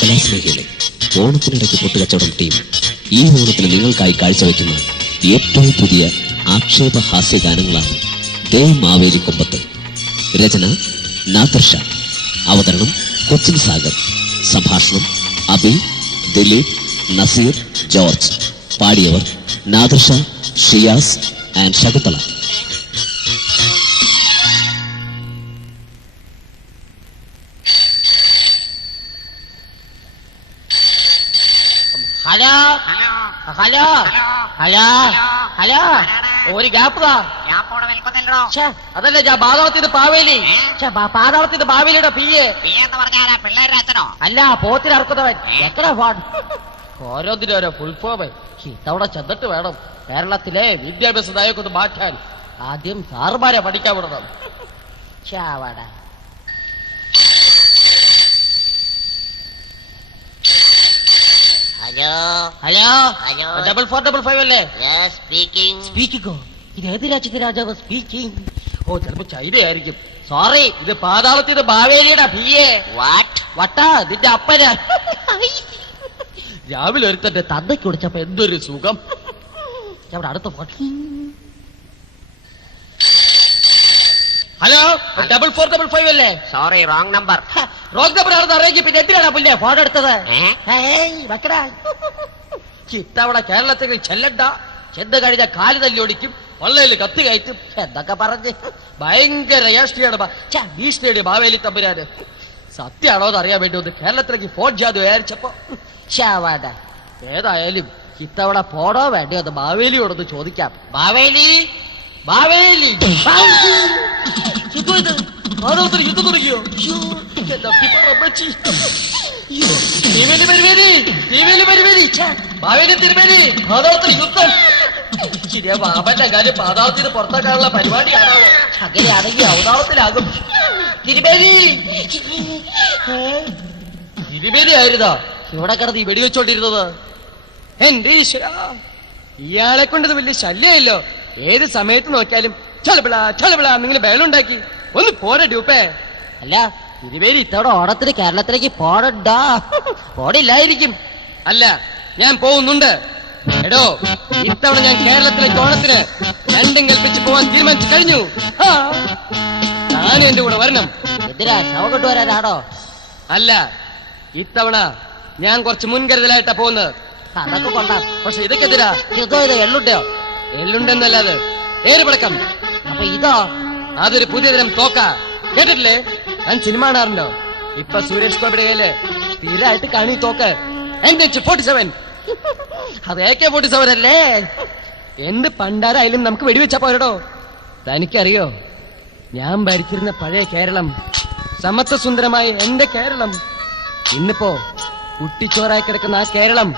കലാസ്നേഹികളെ, ഓണത്തിനിടയ്ക്ക് പൊട്ടുകച്ചവടം team ഈ ഓണത്തിന് നിങ്ങൾക്കായി കാഴ്ചവെക്കുന്ന ഏറ്റവും പുതിയ ആക്ഷേപ ഹാസ്യ ഗാനങ്ങളാണ് ദേ മാവേലി കൊമ്പത്ത്. രചന നാദിർ ഷാ, അവതരണം കൊച്ചിൻ സാഗർ, സംഭാഷണം അബി, ദിലീപ്, നസീർ, ജോർജ്. പാടിയവർ Nadir Shah, Shiyas and Shakuntala. Hello hello hello hello, ഒരു ഗ്യാപ്പ് അതല്ലേ പാതാളത്തിന്റെ പാവേലി, പാതാളത്തിന്റെ പാവേലിയുടെ പിയെ പിള്ളേരുടെ അച്ഛനോ? അല്ല, പോത്തിന് അറക്കുന്നവൻ. എത്ര ഫോൺ ഓരോന്നിനും ഓരോ ഫുൾ ഫോം. ഇത്തവണ ചെന്നിട്ട് വേണം കേരളത്തിലെ വിദ്യാഭ്യാസ നയമൊക്കെ മാറ്റാൻ. ആദ്യം സാറുമാരെ പഠിക്കാൻ വിടണം. ഹലോ ഹലോ ഹലോ, 4455 അല്ലേ? സ്പീക്കിംഗ്. സ്പീക്കിംഗോ? ഇത് ഏത് രാജ്യത്തെ രാജാവ് സ്പീക്കിംഗ്? ഓ, ചിലപ്പോ ചൈന ആയിരിക്കും. സോറി, ഇത് പാതാളത്തിന്റെ ബാവേലിയുടെ പിയെ. വാട്ട്? വട്ടാ, നിന്റെ അപ്പനാ. രാവിലെ ഒരുത്തന്റെ തന്തയ്ക്ക് കുടിച്ചപ്പോ എന്തൊരു സുഖം. അവിടെ അടുത്ത ഫോട്ടോ. ഹലോ, 4455 അല്ലേ? Sorry, wrong number. Wrong number ആണെന്ന് അറിയെങ്കിൽ പിന്നെ എന്തിനാണ് പുല്ലേ ഫോൺ എടുത്തത്? ഇത്തവണ കേരളത്തിൽ ചെല്ലണ്ട, ചെന്ന് കഴിഞ്ഞ കാല് തല്ലി ഓടിക്കും, വള്ളയിൽ കത്തി കയറ്റും എന്നൊക്കെ പറഞ്ഞ് ഭയങ്കര ഭീഷണിയുടെ ബാവേലി തമ്പുരാന്. സത്യമാണോ എന്ന് അറിയാൻ വേണ്ടി ഒന്ന് കേരളത്തിലേക്ക് ഫോൺ ചെയ്യാതെ വിചാരിച്ചപ്പോ ഏതായാലും ഇത്തവണ പോണോ വേണ്ടി ഒന്ന് ബാവേലിയോടൊന്ന് ചോദിക്കാം. ബാവേലി, ബാവേലി, യുദ്ധം തുടങ്ങിയോ? ശരിയാ, ബാബന്റെ കാര്യം പാതാളത്തിന് പുറത്താക്കാനുള്ള പരിപാടിയാണോ? അങ്ങനെയാണെങ്കിൽ അവതാളത്തിലാകും. തിരുമേനി, തിരുമേനി ആയിരുന്നോ ഇവിടെ കിടന്ന് ഈ വെടിവെച്ചോണ്ടിരുന്നത്? എന്റെ ഈശ്വര, ഇയാളെ കൊണ്ടത് വലിയ ശല്യമല്ലോ. ഏത് സമയത്ത് നോക്കിയാലും ചളപിള ചളപിള എന്നിങ്ങനെ ബേളുണ്ടാക്കി. ഒന്ന് പോരെ ഡ്യൂപ്പേ. അല്ല, തിരുമേനി ഇത്തവണ ഓണത്തിന് കേരളത്തിലേക്ക് പോടണ്ടാ? പോടില്ലായിരിക്കും. അല്ല, ഞാൻ പോകുന്നുണ്ട്. എടോ, ഇത്തവണ ഞാൻ കേരളത്തിലേക്ക് ഓണത്തിന് രണ്ടും കൽപ്പിച്ച് പോവാൻ തീരുമാനിച്ചു കഴിഞ്ഞു. ഞാനും എന്റെ കൂടെ വരണം. എന്തിനാ, ശവ കൊണ്ടുവരാനാണോ? അല്ല, ഇത്തവണ ഞാൻ കുറച്ച് മുൻകരുതലായിട്ടാ പോകുന്നത്. അതൊക്കെ കൊണ്ടാ. പക്ഷെ ഇതൊക്കെ എന്തിനാ? എള്ളുണ്ടോ? എള്ളുണ്ടെന്നല്ലാതെ ഏറുപടക്കം. അപ്പൊ ഇതോ? അതൊരു പുതിയ തരം തോക്ക. കേട്ടിട്ടില്ലേ? ഞാൻ സിനിമ കാണാറുണ്ടോ? ഇപ്പൊ സുരേഷ് ഗോപിയുടെ കയ്യില് സ്ഥിരമായിട്ട് കാണി തോക്ക്. M47. അത് AK-47 അല്ലേ? എന്ത് പണ്ടാരായാലും നമുക്ക് വെടിവെച്ചാ പോരടോ. തനിക്കറിയോ, ഞാൻ ഭരിച്ചിരുന്ന പഴയ കേരളം, സമത്വസുന്ദരമായ എന്റെ കേരളം, ഇന്നിപ്പോ കുട്ടിച്ചോറായി കിടക്കുന്ന ആ കേരളം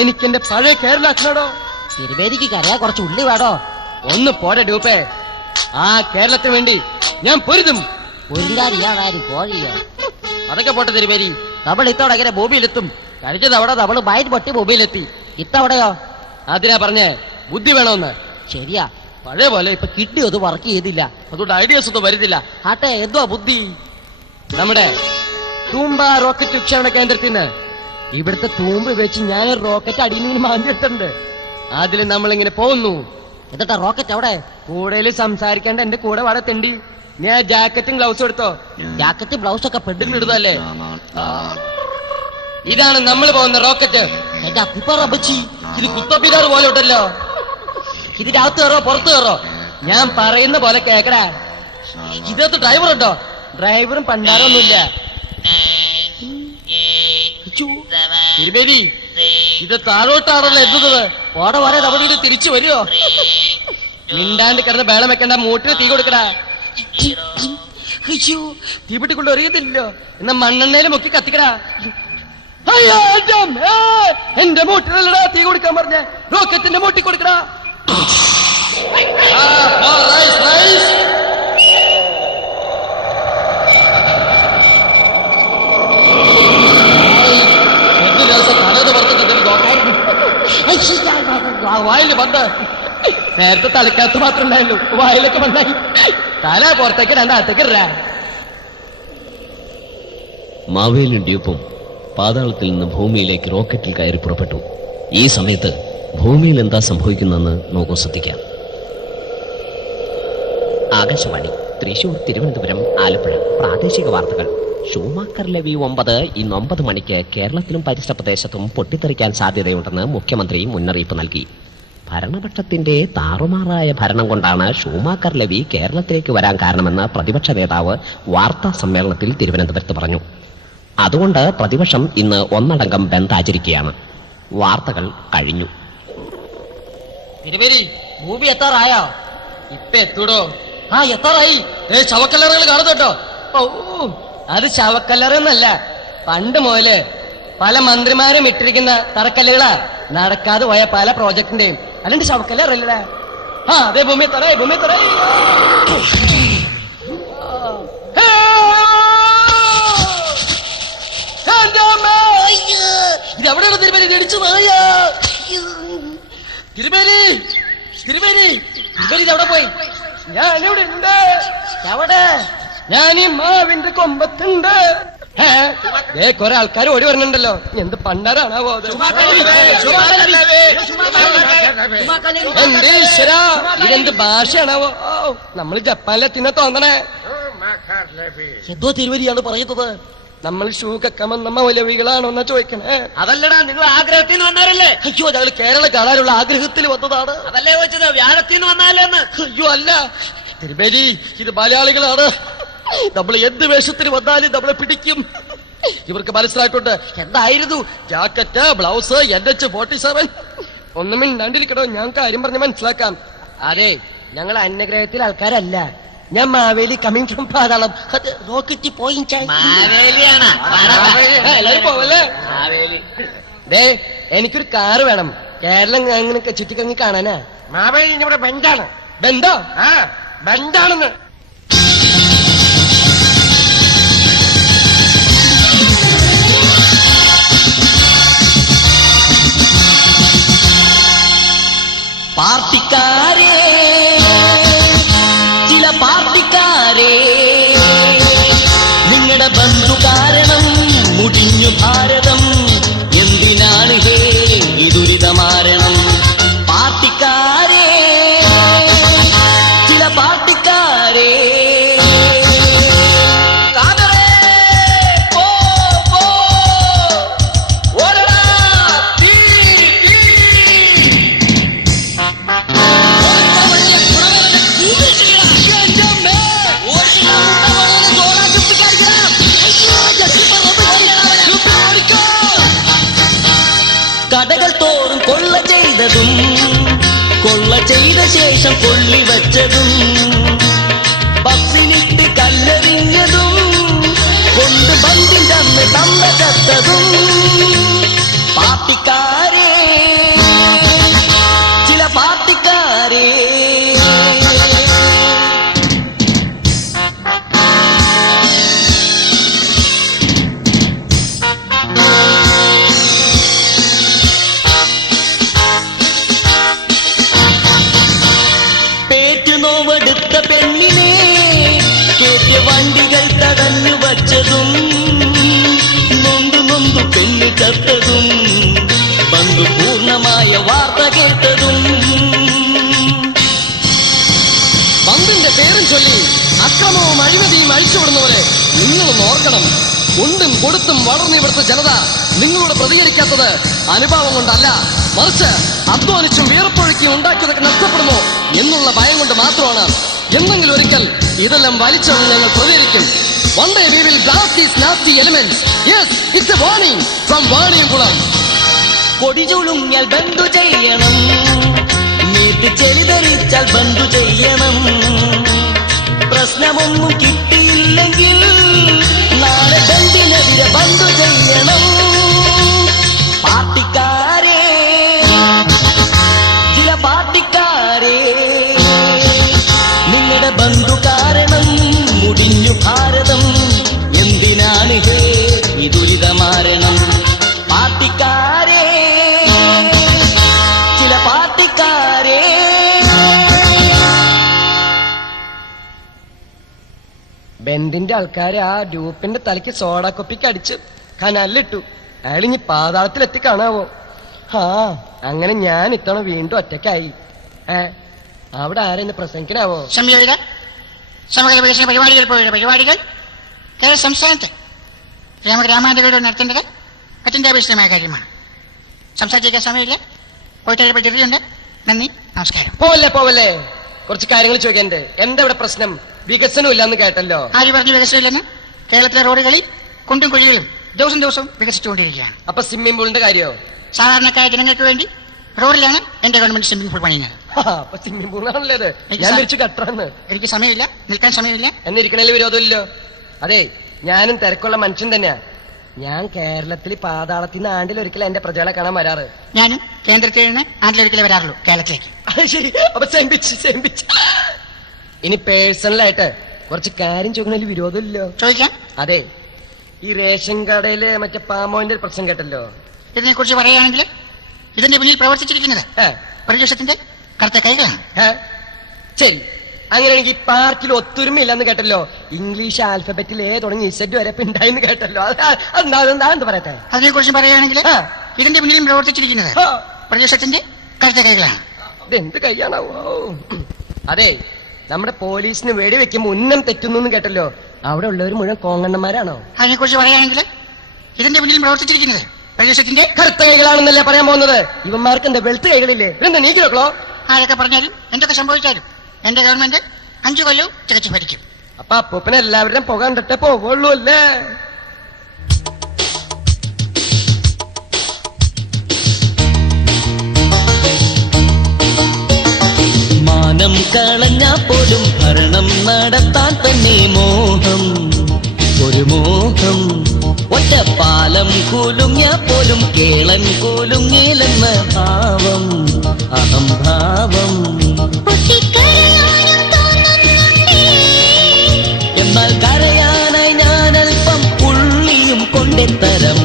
എനിക്കെന്റെ പഴയ കേരളാക്കണോ? തിരുവേദിക്ക് കരയാ കുറച്ച് ഉള്ളി വേടോ. ഒന്ന് പോരെ ഡ്യൂപ്പേ. ആ കേരളത്തിന് വേണ്ടി ഞാൻ പൊരുതും. പൊരുതാരിയാതാരും കോഴിയോ? അതൊക്കെ പോട്ടെ തിരുവേരി. നമ്മൾ ഇത്തവണ എങ്ങനെ ഭൂമിയിലെത്തും? കഴിഞ്ഞ തവണ നമ്മൾ ബയറ്റ് പൊട്ടി ഭൂമിയിലെത്തി. ഇത്തവണയോ? അതിനാ പറഞ്ഞേ, ബുദ്ധി വേണമെന്ന്. ശരിയാ, പഴയ പോലെ ഇപ്പൊ കിഡ്നി ഒന്നും വർക്ക് ചെയ്തില്ല, അതുകൊണ്ട് ഐഡിയാസ് ഒന്നും വരുന്നില്ല. ആട്ടെ, എന്തുവാ ബുദ്ധി? നമ്മുടെ തൂമ്പ റോക്കറ്റ് വിക്ഷേപണ കേന്ദ്രത്തിന് ഇവിടുത്തെ തൂമ്പ് വെച്ച് ഞാൻ റോക്കറ്റ് അടിയിൽ നിന്ന് മാറ്റിയിട്ടുണ്ട്. അതിൽ നമ്മളിങ്ങനെ പോകുന്നു. എന്നിട്ടാ റോക്കറ്റ് അവിടെ? കൂടുതൽ സംസാരിക്കേണ്ട എന്റെ കൂടെ വാട തെണ്ടി. ഞാൻ ജാക്കറ്റും ഗ്ലൗസും എടുത്തോ? ജാക്കറ്റും ഗ്ലൗസും ഒക്കെ പെണ്ണുങ്ങൾ ഇടുന്നല്ലേ? ഇതാണ് നമ്മൾ പോകുന്ന റോക്കറ്റ്. എന്റെ അപ്പിപ്പറച്ചി, ഇത് കുത്തപ്പിതാറ് പോലെ ഉണ്ടല്ലോ. ഇതിന്റെ അകത്ത് കയറോ പുറത്ത് കയറോ? ഞാൻ പറയുന്ന പോലെ കേക്കടാ. ഇതിനകത്ത് ഡ്രൈവർ ഉണ്ടോ? ഡ്രൈവറും പണ്ടാരൊന്നുമില്ല. തിരുമേനി, ഇത് താഴോട്ടാണല്ലോ എത്തുന്നത്. ഓടെ വരെ നമ്മൾ ഇത് തിരിച്ചു വരുമോ? മിണ്ടാണ്ട് കിടന്ന് ബേളം വെക്കണ്ട, മൂട്ടിന് തീ കൊടുക്കടാ. തീപിട്ടിക്കൊണ്ട് അറിയത്തില്ലല്ലോ, എന്നാ മണ്ണെണ്ണയില് മുക്കി കത്തിക്കടാ. എന്റെ മൂട്ടിലല്ലടാ തീ കൊടുക്കാൻ പറഞ്ഞ, റോക്കറ്റിന്റെ മൂട്ടി കൊടുക്കടാ. വായില് വന്ന് നേരത്തെ തലക്കകത്ത് മാത്രം ഉണ്ടായുള്ളൂ, വായിലൊക്കെ വന്നായി. തല പുറത്തേക്ക് രണ്ടാത്തേക്ക്. മാവേലിയും ഡ്യൂപ്പും പാതാളത്തിൽ നിന്ന് ഭൂമിയിലേക്ക് റോക്കറ്റിൽ കയറി പുറപ്പെട്ടു. ഈ സമയത്ത് ഭൂമിയിൽ എന്താ സംഭവിക്കുന്നതെന്ന് നമുക്ക് ശ്രദ്ധിക്കാം. ആകാശവാണി, തൃശൂർ, തിരുവനന്തപുരം, ആലപ്പുഴ. പ്രാദേശിക വാർത്തകൾ. ഷൂമാക്കർ ലെവി 9 ഇന്ന് 9 മണിക്ക് കേരളത്തിലും പരിസര പ്രദേശത്തും പൊട്ടിത്തെറിക്കാൻ സാധ്യതയുണ്ടെന്ന് മുഖ്യമന്ത്രി മുന്നറിയിപ്പ് നൽകി. ഭരണപക്ഷത്തിന്റെ താറുമാറായ ഭരണം കൊണ്ടാണ് ഷൂമാക്കർ ലെവി കേരളത്തിലേക്ക് വരാൻ കാരണമെന്ന് പ്രതിപക്ഷ നേതാവ് വാർത്താ സമ്മേളനത്തിൽ തിരുവനന്തപുരത്ത് പറഞ്ഞു. അതുകൊണ്ട് പ്രതിപക്ഷം ഇന്ന് ഒന്നടങ്കം ബന്ദ് ആചരിക്കുകയാണ്. വാർത്തകൾ കഴിഞ്ഞു. തിരുമേനി, മൂവി എത്താറായോ? ഇപ്പൊ എത്തൂടോ? ആ, എത്താറായി. ശവക്കല്ലറകൾ കാണുന്നുട്ടോ? ഓ, അത് ശവക്കല്ലറൊന്നല്ല, പണ്ട് മുതല് പല മന്ത്രിമാരും ഇട്ടിരിക്കുന്ന തറക്കല്ലുകളാ നടക്കാതെ പോയ പല പ്രോജക്ടിന്റെയും. അല്ലാണ്ട് ശവക്കല്ലറല്ലേ? ആ, അതെ, ഭൂമി തറേ, ഭൂമി തറേ. ഇത് എവിടെയാണ് തിരുമേനി? ഇടിച്ചു നായ. തിരുമേനി, തിരുമേനി, തിരുമേനി ഇതെവിടെ പോയി? ഞാനിവിടെ ഉണ്ട്. എവിടെ? ഞാൻ ഈ മാവിന്റെ കൊമ്പത്തുണ്ട്. കുറെ ആൾക്കാർ ഓടി വരണുണ്ടല്ലോ. എന്ത് പണ്ടാരാണാവോ? എന്റെ ഈശ്വര, ഇതെന്ത് ഭാഷയാണാവോ? നമ്മൾ ജപ്പാനിലെത്തിന്ന തോന്നണേ. എന്തോ തിരുവരിയാണ് പറയുന്നത്? നമ്മൾ ഷൂ കക്കമെന്ന മൗലവികളാണോ എന്നാ ചോദിക്കണേ? അതല്ലടാ, നിങ്ങൾ ആഗ്രഹത്തിൽ നിന്ന് വന്നവരല്ലേ? അയ്യോ, ഞങ്ങൾ കേരളം കാണാനുള്ള ആഗ്രഹത്തിൽ വന്നതാണ്. അതല്ലേ ചോദിച്ചത്, വ്യാഴത്തിൽ നിന്ന് വന്നാലെന്ന്? അയ്യോ അല്ല തിരുമേനി, ഇത് മലയാളികളാണ്. നമ്മൾ എന്ത് വേഷത്തിന് വന്നാലും നമ്മളെ പിടിക്കും. ഇവർക്ക് മനസ്സിലായിട്ടുണ്ട്. എന്തായിരുന്നു ജാക്കറ്റ്, ബ്ലൗസ്, NH-47. ഒന്നും മിണ്ടാണ്ടിരിക്കണോ? ഞാൻ കാര്യം പറഞ്ഞ് മനസ്സിലാക്കാം. അതെ, ഞങ്ങൾ അന്യഗ്രഹത്തിലെ ആൾക്കാരല്ല. ഞാൻ മാവേലി കമ്മിങ് ഫ്രം പാതാളം. അത് റോക്കറ്റ് പോയിന്റ്. എല്ലാവരും പോവല്ലേ? ദേ, എനിക്കൊരു കാറ് വേണം. കേരളം അങ്ങനെ ചുറ്റിക്കങ്ങി കാണാനാ. മാവേലി ഇവിടെ ബെഞ്ചാണ്. ബെന്തോ? ആ, ബെഞ്ചാണെന്ന്. പാർട്ടിക്കാരേ, ചില പാർട്ടിക്കാരേ, നിങ്ങളുടെ ബന്ധു കാരണം മുടിഞ്ഞു ഭാരതം. എന്തിനാണ് ഹേ ഈ ദുരിതമാരണം? പാർട്ടിക്കാരേ, ചില പാർട്ടിക്കാരേ, കടകൾ തോറും കൊള്ള ചെയ്തതും കൊള്ള ചെയ്ത ശേഷം കൊള്ളി വച്ചതും ബസ്സിനിട്ട് കല്ലെറിഞ്ഞതും കൊണ്ട് ബന്ധിന്റെ അന്ന് തമ്മ ചത്തതും. പാർട്ടിക്കാരേ, ചില പാർട്ടിക്കാരേ, നോവെടുത്ത പെണ്ണിനെ കേട്ടിയ വണ്ടികൾ തടഞ്ഞു വച്ചതും നൊന്തു നൊന്തു പെണ്ണ് ചത്തതും ബന്ധുപൂർണമായ വാർത്ത കേട്ടതും. ബന്ധിന്റെ പേരും ചൊല്ലി അക്രമവും അഴിമതിയും അഴിച്ചുവിടുന്നവരെ നിങ്ങളൊന്ന് ഓർക്കണം. കൊണ്ടും കൊടുത്തും വളർന്ന ഇവിടുത്തെ ജനത നിങ്ങളോട് പ്രതികരിക്കാത്തത് അനുഭാവം കൊണ്ടല്ല, മറിച്ച് അധ്വാനിച്ചും വീർപ്പൊഴുക്കിയും ഉണ്ടാക്കിയതൊക്കെ നഷ്ടപ്പെടുമോ എന്നുള്ള ഭയം കൊണ്ട് മാത്രമാണ്. എന്തെങ്കിലും ഒരിക്കൽ ഇതെല്ലാം വലിച്ചെന്ന് ഞങ്ങൾ പ്രതികരിക്കും. One day we will blast these nasty elements. Yes, it's a warning from Vaniyamkulam. കൊടിചുളുങ്ങിയാൽ ബന്ധു ചെയ്യണം, നീട്ടി ചെളിതെറിച്ചാൽ ബന്ധു ചെയ്യണം. പ്രശ്നമൊന്നും കിട്ടിയില്ലെങ്കിൽ നാളെ ബന്ധിനെതിരെ ബന്ധു ചെയ്യണം. പാർട്ടിക്കാരേ, ചില പാർട്ടിക്കാരേ, നിങ്ങളുടെ ബന്ധു കാരണം മുടിഞ്ഞു ഭാരതം. എന്തിനാണ് ഹേ ഈ ദുരിതമാരണം? പാർട്ടിക്കാരേ, ചില പാർട്ടിക്കാരേ. ബെന്തിന്റെ ആൾക്കാര് ആ ഡ്യൂപ്പിന്റെ തലയ്ക്ക് സോഡ കൊപ്പിക്ക് അടിച്ച് കനാലിലിട്ടു. അയാളിനി പാതാളത്തിലെത്തി കാണാവോ? അങ്ങനെ ഞാൻ ഇത്തവണ വീണ്ടും ഒറ്റയ്ക്കായി. അവിടെ ആരെന്നെ പ്രസംഗിക്കണാവോ? സംയോജിത സമഗ്ര വികസന പരിപാടികൾ പോലുള്ള പരിപാടികൾ കേരള സംസ്ഥാനത്ത് ഗ്രാമാന്തരത്തോട് നടത്തേണ്ടത് അത്യന്താപേക്ഷിതമായ കാര്യമാണ്. സംസാരിക്കാൻ സമയമില്ല, പോയിട്ട് ജോലിയുണ്ട്. നന്ദി, നമസ്കാരം. പോവല്ലേ, കുറച്ച് കാര്യങ്ങൾ ചോദിക്കണ്ടേ. എന്താ ഇവിടെ പ്രശ്നം? വികസനം ഇല്ലെന്ന് കേട്ടല്ലോ. ആര് പറഞ്ഞു വികസനമില്ലെന്ന്? കേരളത്തിലെ റോഡുകളിൽ കുണ്ടും കുഴികളും ദിവസം വികസിച്ചുകൊണ്ടിരിക്കുകയാണ്. അപ്പൊ സ്വിമ്മിംഗ് പൂളിന്റെ കാര്യോ? സാധാരണക്കാരായ ജനങ്ങൾക്ക് വേണ്ടി റോഡിലാണ് എന്റെ ഗവൺമെന്റ് സ്വിമ്മിംഗ് പൂൾ പണിയുന്നത്. അപ്പൊ സ്വിമ്മിംഗ് പൂളാണല്ലേ അത്? ഞാൻ തിരിച്ചു കട്ടറാന്ന്. എനിക്ക് സമയമില്ല, നിൽക്കാൻ സമയമില്ല. എന്നിരിക്കണേല് വിരോധമില്ലല്ലോ. അതെ, ഞാനും തിരക്കുള്ള മനുഷ്യൻ തന്നെയാ. ഞാൻ കേരളത്തിൽ പാതാളത്തിൽ നിന്ന് ആണ്ടിലൊരിക്കൽ എന്റെ പ്രജകളെ കാണാൻ വരാറ്. ഞാനും കേന്ദ്രത്തിൽ നിന്ന് ആണ്ടിലൊരിക്കലേ വരാറുള്ളൂ കേരളത്തിലേക്ക്. ശരി, അപ്പൊ സെമ്പിച്ച്. ഇനി പേഴ്സണലായിട്ട് കുറച്ച് കാര്യം ചോദിക്കണേല് വിരോധമില്ലല്ലോ. ചോദിക്കാം. അതെ, ഈ റേഷൻ കടയില് മറ്റേ പാമോയിന്റെ പ്രശ്നം കേട്ടല്ലോ. ഇതിനെ കുറിച്ച് പറയുകയാണെങ്കിൽ ഇതിന്റെ പിന്നിൽ പ്രവർത്തിച്ചിരിക്കുന്നത് പ്രതിപക്ഷത്തിന്റെ കറുത്ത കൈകളാണ്. ശരി, അങ്ങനെയാണെങ്കിൽ പാർക്കിൽ ഒത്തൊരുമയില്ലെന്ന് കേട്ടല്ലോ. ഇംഗ്ലീഷ് ആൽഫബറ്റിൽ തുടങ്ങി ഇസഡ് വരെ ഉണ്ടായെന്ന് കേട്ടല്ലോ. എന്താ പറയട്ടെ? അതിനെ കുറിച്ച് പറയുകയാണെങ്കിൽ ഇതിന്റെ പിന്നിലും പ്രവർത്തിച്ചിരിക്കുന്നത് പ്രതിപക്ഷത്തിന്റെ കറുത്ത കൈകളാണ്. ഇതെന്ത് കൈയാണാവോ? അതെ, നമ്മുടെ പോലീസിന് വെടിവെക്കുമ്പോ ഉന്നം തെറ്റുന്നു കേട്ടല്ലോ. അവിടെ ഉള്ളവർ മുഴുവൻ കോങ്ങണ്ണന്മാരാണോ? അതിനെ കുറിച്ച് പറയുകയാണെങ്കിൽ ഇതിന്റെ പിന്നിലും പ്രവർത്തിച്ചിരിക്കുന്നത് പ്രതിപക്ഷത്തിന്റെ കറുത്ത കൈകളാണെന്നല്ലേ പറയാൻ പോകുന്നത്. ഇവന്മാർക്ക് എന്താ വെളുത്ത കൈകളില്ലേ? ഇതെന്താ നീക്കിലോ? ആരൊക്കെ പറഞ്ഞാലും എന്തൊക്കെ സംഭവിച്ചാലും എന്റെ ഗവൺമെന്റ് 5 കൊല്ലവും തികച്ചു ഭരിക്കും. അപ്പൊ അപ്പൂപ്പനെ എല്ലാവരുടെയും പുക കണ്ടിട്ടേ പോവുള്ളൂ അല്ലേ? മാനം കളഞ്ഞാ പോലും ഭരണം നടത്താൻ തന്നെ മോഹം, ഒരു മോഹം. ഒറ്റപ്പാലം കുലുങ്ങിയ പോലും കേളൻ കുലുങ്ങിലെന്ന ഭാവം, അഹംഭാവം. എന്നാൽ കരയാനായി ഞാൻ അല്പം ഉള്ളിയും കൊണ്ടെത്തരം.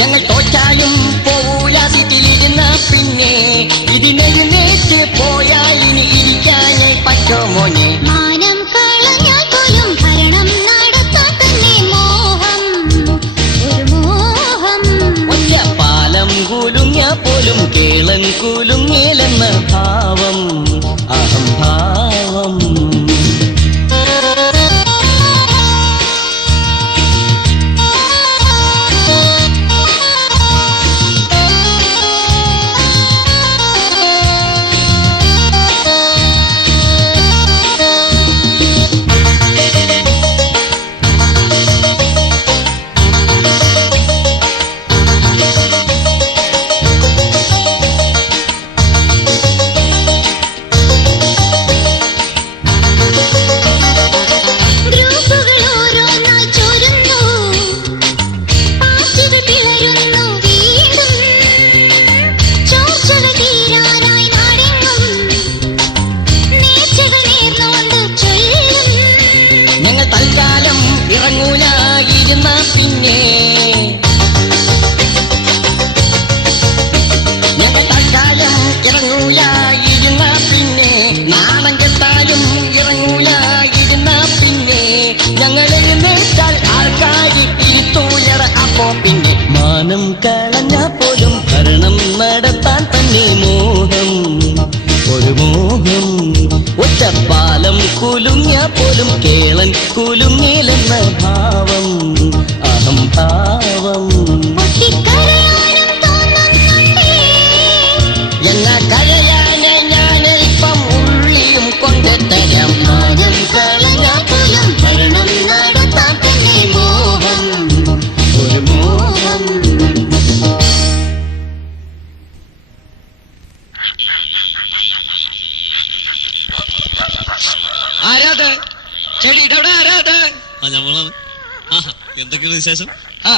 ഞങ്ങൾ തോറ്റായും പോവൂല സീറ്റിലിരുന്ന പിന്നെ. ഇതിനെഴുന്നേറ്റ് പോയാൽ ഇനി ഇരിക്കാൻ പറ്റോ മോനെ? മാനം കളഞ്ഞാൽ പോലും ഭരണം നടത്താൻ തന്നെ മോഹം, ഒരു മോഹം. ഒറ്റപ്പാലം കുലുങ്ങിയ പോലും കേളൻ കുലുങ്ങിലെന്ന ഭാവം, അഹംഭാവം. കുലുങ്ങിലെന്ന ഭാവം അഹംഭാവം പൊട്ടിക്കരയാനും തോന്നുന്നുണ്ടേ. എന്നാ കരയാനെ ഞാനൽപ്പം ഉള്ളിയും കൊണ്ട് തരാം. മാനം കളഞ്ഞാൽ പോലും ഭരണം നടത്താൻ തന്നെ മോഹം, ഒരു മോഹം. ആരാത് ചെടിയുടെ അവിടെ ആരാത്? നമ്മളാണ്. എന്തൊക്കെയാണ് വിശേഷം? ആ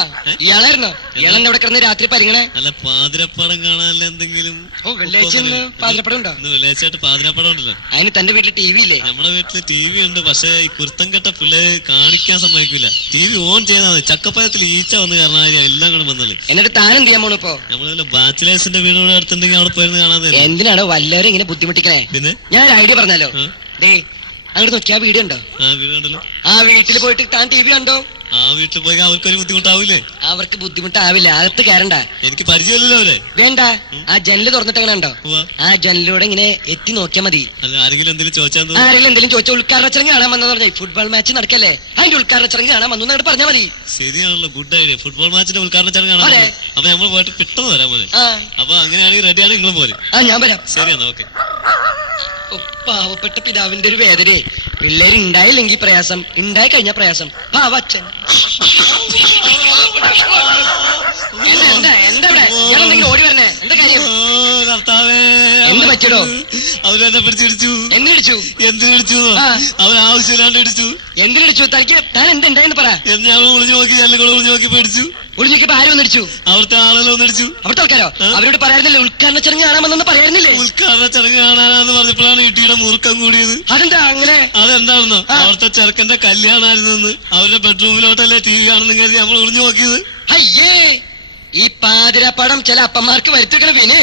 ഇയാളായിരുന്നോ? ഇയാളെന്നെ ഇവിടെ കിടന്ന് രാത്രി പരിങ്ങണേ? അല്ല, പാതിരപ്പടം കാണാനല്ല എന്തെങ്കിലും? ഓ, വെള്ളിയാഴ്ച ഇന്ന് പാതിരപ്പടം ഉണ്ടോ? ഇന്ന് വെള്ളിയാഴ്ചയായിട്ട് പാതിരപ്പടം ഉണ്ടല്ലോ. അതിന് തന്റെ വീട്ടിൽ ടി വി ഇല്ലേ? നമ്മുടെ വീട്ടില് TV ഉണ്ട്, പക്ഷെ ഈ കുരുത്തം കെട്ട പിള്ളേര് കാണിക്കാൻ സമ്മതിക്കില്ല. TV ഓൺ ചെയ്താൽ മതി, ചക്കപ്പഴത്തിൽ ഈച്ച വന്ന് കാരണം എല്ലാം കൂടെ വന്നാല്. എന്നിട്ട് താനും ചെയ്യാൻ പോണു ഇപ്പോ? നമ്മളെ ബാച്ചിലേഴ്സിന്റെ വീടോട് അടുത്തുണ്ടെങ്കിൽ അവിടെ പോയിരുന്ന് കാണാൻ. എന്തിനാണോ വല്ലവരും ഇങ്ങനെ ബുദ്ധിമുട്ടിക്കണേ? പിന്നെ ഞാൻ ഒരു ഐഡിയ പറഞ്ഞാലോ? ഡേ, അങ്ങോട്ട് നോക്കിയാ വീട് ഉണ്ടോ? വീടുണ്ടല്ലോ. ആ വീട്ടിൽ പോയിട്ട് താൻ ടി വി കണ്ടോ? ആ വീട്ടിൽ പോയി അവർക്കൊരു ബുദ്ധിമുട്ടാവൂലേ? അവർക്ക് ബുദ്ധിമുട്ടാവില്ല, അകത്ത് കയറണ്ട. എനിക്ക് പരിചയമില്ലല്ലോ അവരെ. വേണ്ട, ആ ജനല് തുറന്നിട്ട് അങ്ങനെ ഉണ്ടോ? ഉവ്വ. ആ ജനലിലൂടെ ഇങ്ങനെ എത്തി നോക്കിയാ മതി. അല്ല, ആരെങ്കിലും എന്തെങ്കിലും ചോദിച്ചാൽ ആരെങ്കിലും എന്തെങ്കിലും ചോദിച്ചാൽ ഉദ്ഘാടന ചടങ്ങ് കാണാൻ വന്നെന്ന് പറഞ്ഞാൽ ഫുട്ബോൾ മാച്ച് നടക്കല്ലേ, അതിന്റെ ഉദ്ഘാടന ചടങ്ങ് കാണാൻ വന്നു അങ്ങോട്ട് പറഞ്ഞാൽ മതി. ശരിയാണല്ലോ, ഗുഡ് ഐഡിയ. ഫുട്ബോൾ മാച്ചിന്റെ ഉദ്ഘാടന ചടങ്ങാണ്. അതെ. അപ്പൊ നമ്മൾ പോയിട്ട് പെട്ടെന്ന് വരാൻ പോലെ. ആ അപ്പൊ അങ്ങനെയാണെങ്കിൽ റെഡിയാണ്, നിങ്ങളും പോലെ. ആ ഞാൻ വരാം. ശരിയെന്നാ, ഓക്കെ. പാവപ്പെട്ട പിതാവിന്റെ ഒരു വേദനയെ, പിള്ളേര് ഉണ്ടായില്ലെങ്കിൽ പ്രയാസം, ഉണ്ടായി കഴിഞ്ഞാൽ പ്രയാസം. പാവച്ചൻ എന്താ എന്താ ഇവിടെ ഇയാളെന്തെങ്കിലും ഓടി വരണേ? എന്താ കാര്യം? എന്ത് പറ്റിയടോ? അവരെന്നെ പിടിച്ചിടിച്ചു. എന്തിടിച്ചു? എന്തിനിടിച്ചു? അവൻ ആവശ്യമില്ലാണ്ട് ഇടിച്ചു. എന്തിടിച്ചു? തനിക്ക് താൻ എന്തുണ്ടായെന്ന് പറ. എന്ന് ഞങ്ങൾ ഒളിഞ്ഞു നോക്കി, ജനലുകൾ ഒളിഞ്ഞു നോക്കി പേടിച്ചു. ഒളിഞ്ഞിപ്പോ ആരും ഒന്നിടിച്ചു? അവിടുത്തെ ആളെല്ലാം ഒന്നിടിച്ചു. അവിടുത്തെ ആൾക്കാരോ? അവരോട് പറയാറുന്നില്ലേ ഉദ്ഘാടന ചടങ്ങ് കാണാമെന്നൊന്ന് പറയാറുന്നില്ലേ? ഉദ്ഘാടന ചടങ്ങ് കാണാനാന്ന് പറഞ്ഞപ്പോഴാണ് ഇട്ടിയുടെ മുറുക്കം കൂടിയത്. അതെന്താ അങ്ങനെ? അതെന്താണെന്നോ, അവിടുത്തെ ചെറുക്കന്റെ കല്യാണമായിരുന്നെന്ന് അവരുടെ ബെഡ്റൂമിലോട്ടല്ലേ TV കാണുന്ന കരുതി നമ്മൾ ഒളിഞ്ഞു നോക്കിയത്. അയ്യേ, ഈ പാതിരപ്പടം ചില അപ്പന്മാർക്ക് വരുത്തിക്കണ പിന്നെ.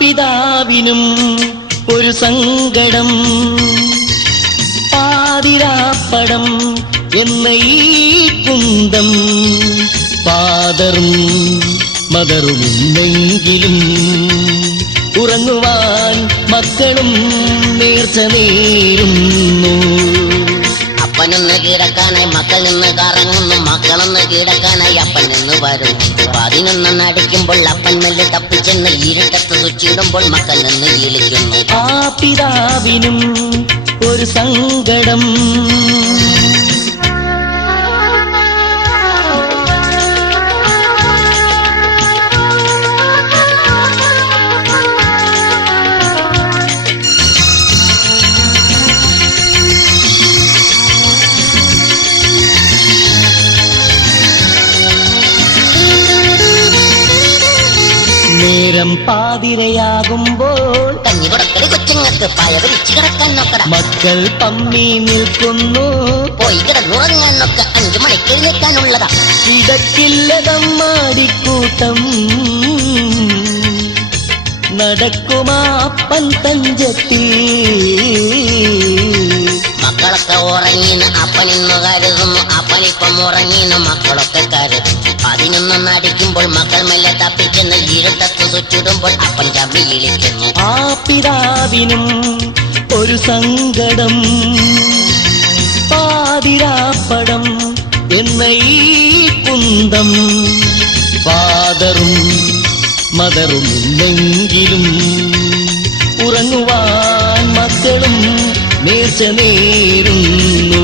പിതാവിനും ഒരു സങ്കടം, പാതിരാപ്പടം എന്ന ഈ കുന്തം. ഫാദറും മദറുമില്ലെങ്കിലും ഉറങ്ങുവാൻ മക്കളും നേർച്ച നേരുന്നു. അപ്പനൊന്ന് കിടക്കാനായി മക്കൾ നിന്ന് കറങ്ങുന്നു, മക്കളൊന്ന് കിടക്കാനായി അപ്പൻ നിന്ന് വരുന്നു. 11 അടിക്കുമ്പോൾ അപ്പൻ മെല്ലെ തപ്പിച്ചെന്ന് ഇരുട്ടത്ത് സ്വിച്ചിടുമ്പോൾ മക്കൾ നിന്ന് വിളിക്കുന്നു. ആ പിതാവിനും ഒരു സങ്കടം, നേരം പാതിരയാകുമ്പോൾ കഞ്ഞി കൊടുക്കല് കൊച്ചുങ്ങൾക്ക്, പഴവരിച്ചു കിടക്കാൻ നോക്കട. മക്കൾ പമ്മി നിൽക്കുന്നു, പോയി കിടന്നുറങ്ങാൻ നോക്ക, 5 മണിക്ക് എഴുന്നേൽക്കാനുള്ളതാ. ഇടക്കില്ലതമ്മാടിക്കൂട്ടം നടക്കുമാപ്പൻ തഞ്ചത്തിൽ. മക്കളൊക്കെ ഉറങ്ങിന്ന് അപ്പനിന്ന് കരുതുന്നു, അപ്പനിപ്പം ഉറങ്ങിന്ന് മക്കളൊക്കെ കരുതുന്നു. 11 അടിക്കുമ്പോൾ മക്കൾ മെല്ലെ തപ്പിച്ചെന്ന് ഇരുട്ടത്ത് സ്വിച്ചിടുമ്പോൾ അപ്പൻ ചമ്മി വിളിക്കുന്നു. ആ പിതാവിനും ഒരു സങ്കടം, പാതിരാപ്പടം എന്ന ഈ കുന്തം. ഫാദറും മദറുമില്ലെങ്കിലും ഉറങ്ങുവാൻ മക്കളും നേർച്ച നേരുന്നു.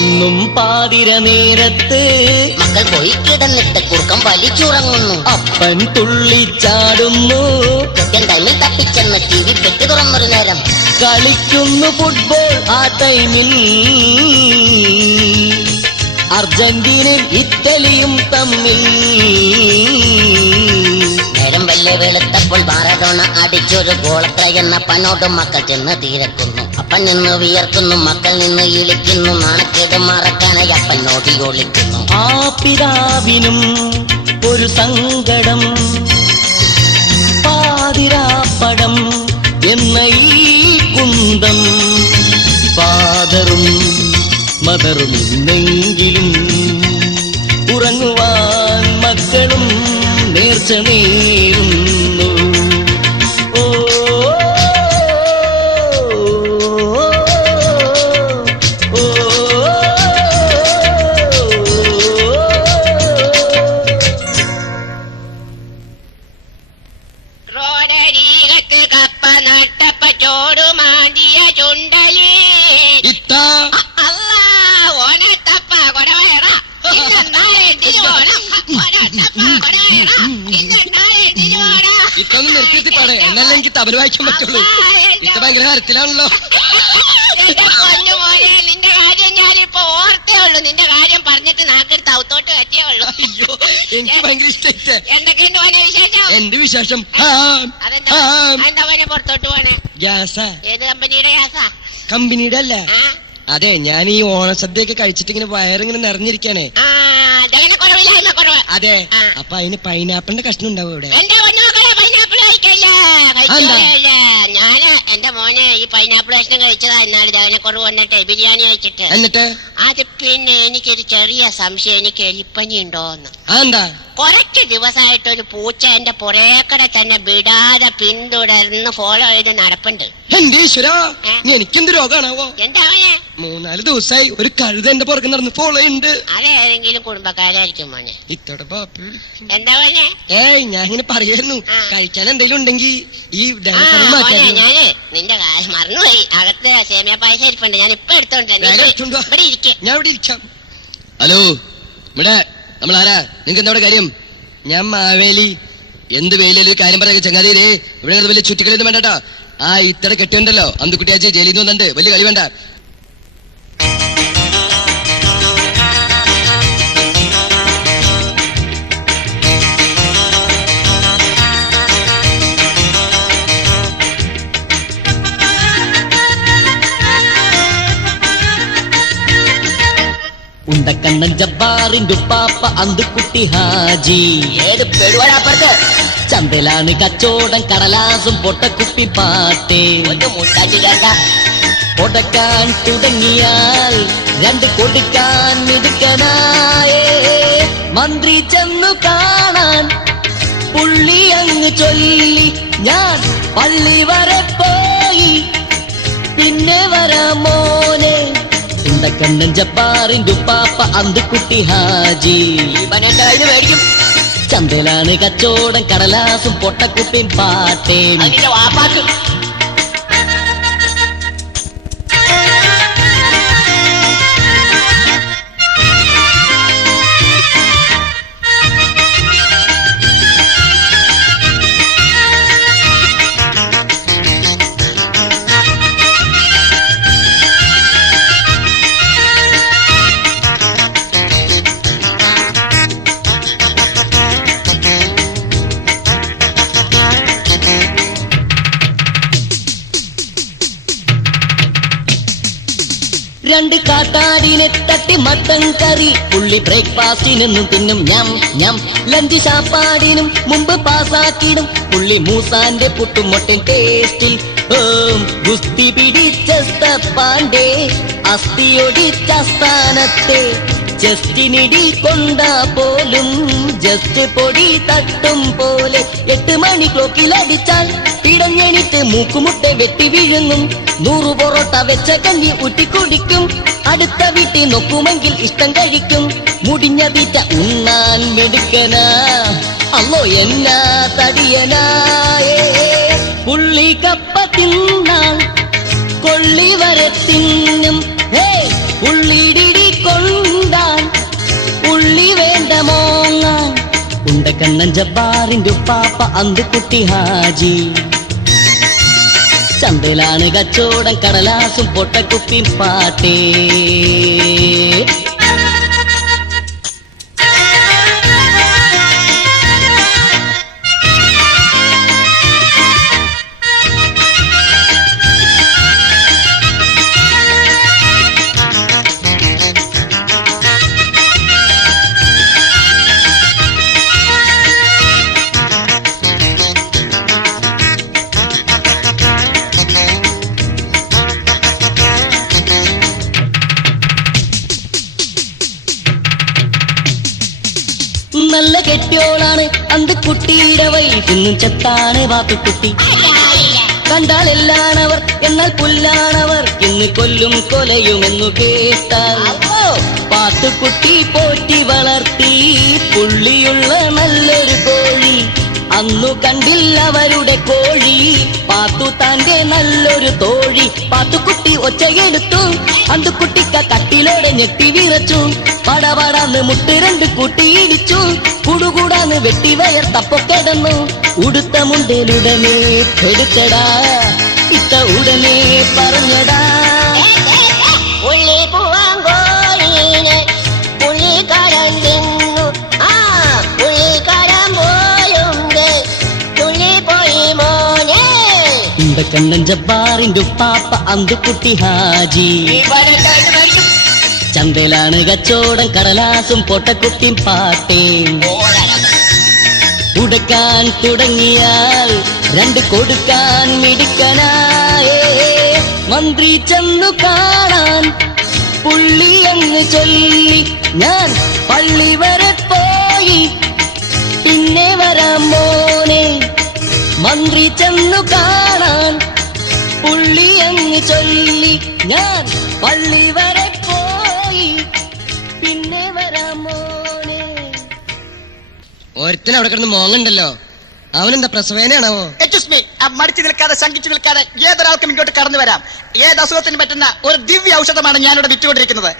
അന്നും പാതിര നേരത്ത് മക്കൾ പോയി കിടന്നിട്ട് കുറുക്കം വലിച്ചുറങ്ങുന്നു. അപ്പൻ തുള്ളിച്ചാടുന്നു. കൃത്യം ടൈമിൽ തപ്പിച്ചെന്ന് TV പെട്ടി തുറന്നൊരു നേരം കളിക്കുന്നു ഫുട്ബോൾ ആ ടൈമിൽ. അർജന്റീനയും ഇറ്റലിയും തമ്മിൽ. നേരം വല്യ വെളുത്തപ്പോൾ മാറഡോണ അടിച്ചൊരു ഗോളത്രയെന്ന അപ്പനോട് മക്കൾ ചെന്ന് തീരക്കുന്നു. അപ്പൻ നിന്ന് വിയർക്കുന്നു, മക്കൾ നിന്ന് ഇളിക്കുന്നു. നാണക്കേട് മറക്കാനായി അപ്പൻ നോടി ഒളിക്കുന്നു. ആ പിതാവിനും ഒരു സങ്കടം. പാതിരാപ്പടം എന്ന ഈ കുന്തം. ഫാദറും മദറും ഇന്നെങ്കിലും ഉറങ്ങുവാൻ മക്കളും നേർച്ച നേരുന്നു. ഓ ഓ റോഡരികത്ത് കപ്പ നട്ടപ്പ ചോട് മാന്തിയ ചുണ്ടലേ ഓണത്തപ്പ കൊടവേറ ഇതൊന്നും നിർത്തി പാടേ, എന്നാലും എനിക്ക് തബല വായിക്കാൻ പറ്റുള്ളൂ. ഇത്ത ഭയങ്കര കാര്യത്തിലാണല്ലോ. നിന്റെ കാര്യം ഞാനിപ്പോ ഓർത്തേ ഉള്ളൂ. നിന്റെ കാര്യം പറഞ്ഞിട്ട് നാക്കെടുത്ത് ഔത്തോട്ട് വെച്ചേ ഉള്ളൂ. അയ്യോ, എനിക്ക് ഭയങ്കര ഇഷ്ടമായിട്ട്. എന്തൊക്കെയുണ്ട് മോനെ വിശേഷം? എന്റെ വിശേഷം എന്താ മോനെ പുറത്തോട്ട് പോണേ? ഗ്യാസാ. ഏത് കമ്പനിയുടെ ഗ്യാസാ? കമ്പനിയുടെ അല്ല. അതെ, ഞാൻ ഈ ഓണസദ്യയൊക്കെ കഴിച്ചിട്ട് ഇങ്ങനെ വയറിങ്ങനെ നിറഞ്ഞിരിക്കാണേ. അതെ, അപ്പൊ അതിന് പൈനാപ്പിളിന്റെ കഷ്ണം ഉണ്ടാവും ഇവിടെ. ഞാന് എന്റെ മോനെ ഈ പൈനാപ്പിൾ കഷ്ണം കഴിച്ചതാ എന്നാലും ദഹനക്കുറവ് വന്നിട്ട് ബിരിയാണി കഴിച്ചിട്ട്. എന്നിട്ട് അത് പിന്നെ എനിക്കൊരു ചെറിയ സംശയം, എനിക്ക് എലിപ്പനി ഉണ്ടോന്ന്. അതെന്താ? കുറച്ച് ദിവസമായിട്ടൊരു പൂച്ച എന്റെ പുറേക്കടെ തന്നെ വിടാതെ പിന്തുടർന്ന് ഫോളോ ചെയ്ത് നടപ്പുണ്ട്. എന്റെ ഈശ്വരാ, എനിക്കെന്ത് രോഗമാണാവോ? എന്താ മോനെ? 3-4 ദിവസമായി ഒരു കഴുത എന്റെ പുറകെ നടന്ന് ഫോളോ ഉണ്ട്. അതേതെങ്കിലും കുടുംബക്കാരായിരിക്കും മോനെ. ഇത്തോടെ ബാപ്പു. എന്താ മോനെ? ഏയ്, ഞാൻ ഇങ്ങനെ പറയായിരുന്നു, കഴിക്കാൻ എന്തെങ്കിലും ഉണ്ടെങ്കിൽ ഈ ഞാന് നിന്റെ കാര്യം മറന്നുപോയി. അകത്ത് സേമിയ പായസം ഇരിപ്പുണ്ട്, ഞാൻ ഇപ്പൊ എടുത്തോണ്ട് ഇവിടെ ഇരിക്കും. ഞാൻ ഇവിടെ ഇരിക്കാം. ഹലോ, ഇവിടെ നമ്മളാരാ? നിങ്ങൾക്ക് എന്താ കാര്യം? ഞാൻ മാവേലി. എന്ത് വെയിലൊരു കാര്യം പറയാ ചങ്ങാതിരേ. ഇവിടെ വലിയ ചുറ്റിക്കളിയൊന്നും വേണ്ടട്ടോ. ആ ഇത്തടെ കെട്ടിയുണ്ടല്ലോ, അന്തുക്കുട്ടിയാച്ച് ജയിലിൽ നിന്ന് വന്നിട്ട് വലിയ കളി വേണ്ട. ഉണ്ടക്കണ്ണൻ ജബ്ബാറിന്റെ ഉപ്പാപ്പ അന്തുക്കുട്ടി ഹാജി. ഏത് പെടുവാപ്പുറത്ത് ചന്തലാണ് കച്ചോടം, കടലാസും പൊട്ടക്കുപ്പി പാട്ടേ. കൊടുക്കാൻ തുടങ്ങിയാൽ 2 കൊടുക്കാൻ മിടുക്കനായേ. മന്ത്രി ചെന്നു കാണാൻ പുള്ളി അങ്ങ് ചൊല്ലി. ഞാൻ പള്ളി വരെ പോയി, പിന്നെ വരാം മോനെ. ഉണ്ടക്കണ്ണൻ ജബ്ബാറിന്റെ ഉപ്പാപ്പ അന്തുക്കുട്ടി ഹാജി. മേടിക്കും. ചന്തലാണ് കച്ചോടം, കടലാസും പൊട്ടക്കുപ്പിയും പാട്ടേ. വാപ്പാക്ക് രണ്ട് കാട്ടാടിനെ തട്ടി മട്ടൻ കറി. പുള്ളി ബ്രേക്ക്ഫാസ്റ്റിനെന്നും തിന്നും ഞം ഞം. ലഞ്ച് ശാപ്പാടിനും മുമ്പ് പാസാക്കിടും പുള്ളി മൂസാന്റെ പുട്ടും മൊട്ടൻ ടേസ്റ്റിൽ. ഗുസ്തി പിടിച്ച പാണ്ഡേ, അസ്ഥിയൊടിച്ച സ്ഥാനത്തെ. ചെസ്റ്റിനിടി കൊണ്ടാ പോലും ജസ്റ്റ് പൊടി തട്ടും പോലെ. 8 മണി ക്ലോക്കിലടിച്ചാൽ പിടഞ്ഞെണിട്ട് മൂക്കുമുട്ട വെട്ടി വീഴുങ്ങും. 100 പൊറോട്ട വെച്ച കഞ്ഞി ഊറ്റിക്കുടിക്കും. അടുത്ത വീട്ടിൽ നോക്കുമെങ്കിൽ ഇഷ്ടം കഴിക്കും. മുടിഞ്ഞ തീറ്റ ഉണ്ണാൻ മെടുക്കനാ, അല്ലോ എന്നാ തടിയനായേ. പുള്ളി കപ്പ തിന്നാൾ കൊള്ളി വരെ തിന്നും. പുള്ളിടിടി കണ്ണൻ ജബ്ബാറിന്റെ ഉപ്പാപ്പ അന്തുക്കുട്ടി ഹാജി. ചന്തയിലാണ് കച്ചോടം കടലാസും പൊട്ടക്കുപ്പിയും പാട്ടേ. നല്ല കെട്ടിയോളാണ് അന്തുക്കുട്ടിയുടെ വൈഫ്, ഇന്നും ചെത്താണ് വാത്തുക്കുട്ടി. കണ്ടാലെല്ലാണവർ എന്നാൽ പുല്ലാണവർ, എന്ന് കൊല്ലും കൊലയുമെന്നു കേട്ടാൽ. പാത്തുക്കുട്ടി പോറ്റി വളർത്തി പുള്ളിയുള്ള നല്ലൊരു കോഴി, അന്നു കണ്ടില്ല അവരുടെ കോഴി. പാത്തു താന്റെ നല്ലൊരു തോഴി. പാത്തുക്കുട്ടി ഒച്ചയെടുത്തു, അന്തുക്കുട്ടിക്ക കട്ടിലോടെ ഞെട്ടി വിറച്ചു. പടപടാന്ന് മുട്ട് രണ്ട് കൂട്ടിയിടിച്ചു, കുടുകൂടാന്ന് വെട്ടി വയർത്തപ്പൊ കിടന്നു. ഉടുത്ത മുണ്ടലുടനെ കെടുത്തടാ, ഇത്ത ഉടനെ പറഞ്ഞടാ. പുള്ളി പൂവാങ്കോഴിനെ പുള്ളിക്കാരൻ തിന്നു, ആ പുള്ളിക്കാരൻ പോയുണ്ട്, പുള്ളി പോയി മോനെ. കണ്ണൻ ജബ്ബാറിന്റെ ഉപ്പാപ്പ അന്തുക്കുട്ടി ഹാജി. ചന്തയിലാണ് കച്ചോടം കടലാസും പൊട്ടക്കുപ്പിയും പാട്ടേം. ഉടക്കാൻ തുടങ്ങിയാൽ രണ്ട് കൊടുക്കാൻ മിടുക്കനായേ. മന്ത്രി ചെന്നു കാണാൻ പുള്ളി അങ്ങ് ചൊല്ലി, ഞാൻ പള്ളി വരെ പോയി പിന്നെ വരാം മോനെ. മന്ത്രി ചെന്നു കാണാൻ പുള്ളി അങ്ങ് ചൊല്ലി, ഞാൻ പള്ളി വരെ പോയി പിന്നെ വരാം മോനെ. ഒരുത്തിന് അവിടെ കിടന്ന് മോങ്ങണ്ടല്ലോ, അവനെന്താ പ്രസവേനാണാവോ? മടിച്ചു നിൽക്കാതെ ശങ്കിച്ചു നിൽക്കാതെ ഏതൊരാൾക്കും ഇങ്ങോട്ട് കടന്നു വരാം. ഏത് അസുഖത്തിന് പറ്റുന്ന ഒരു ദിവ്യ ഔഷധമാണ് ഞാനിവിടെ വിറ്റുകൊണ്ടിരിക്കുന്നത്.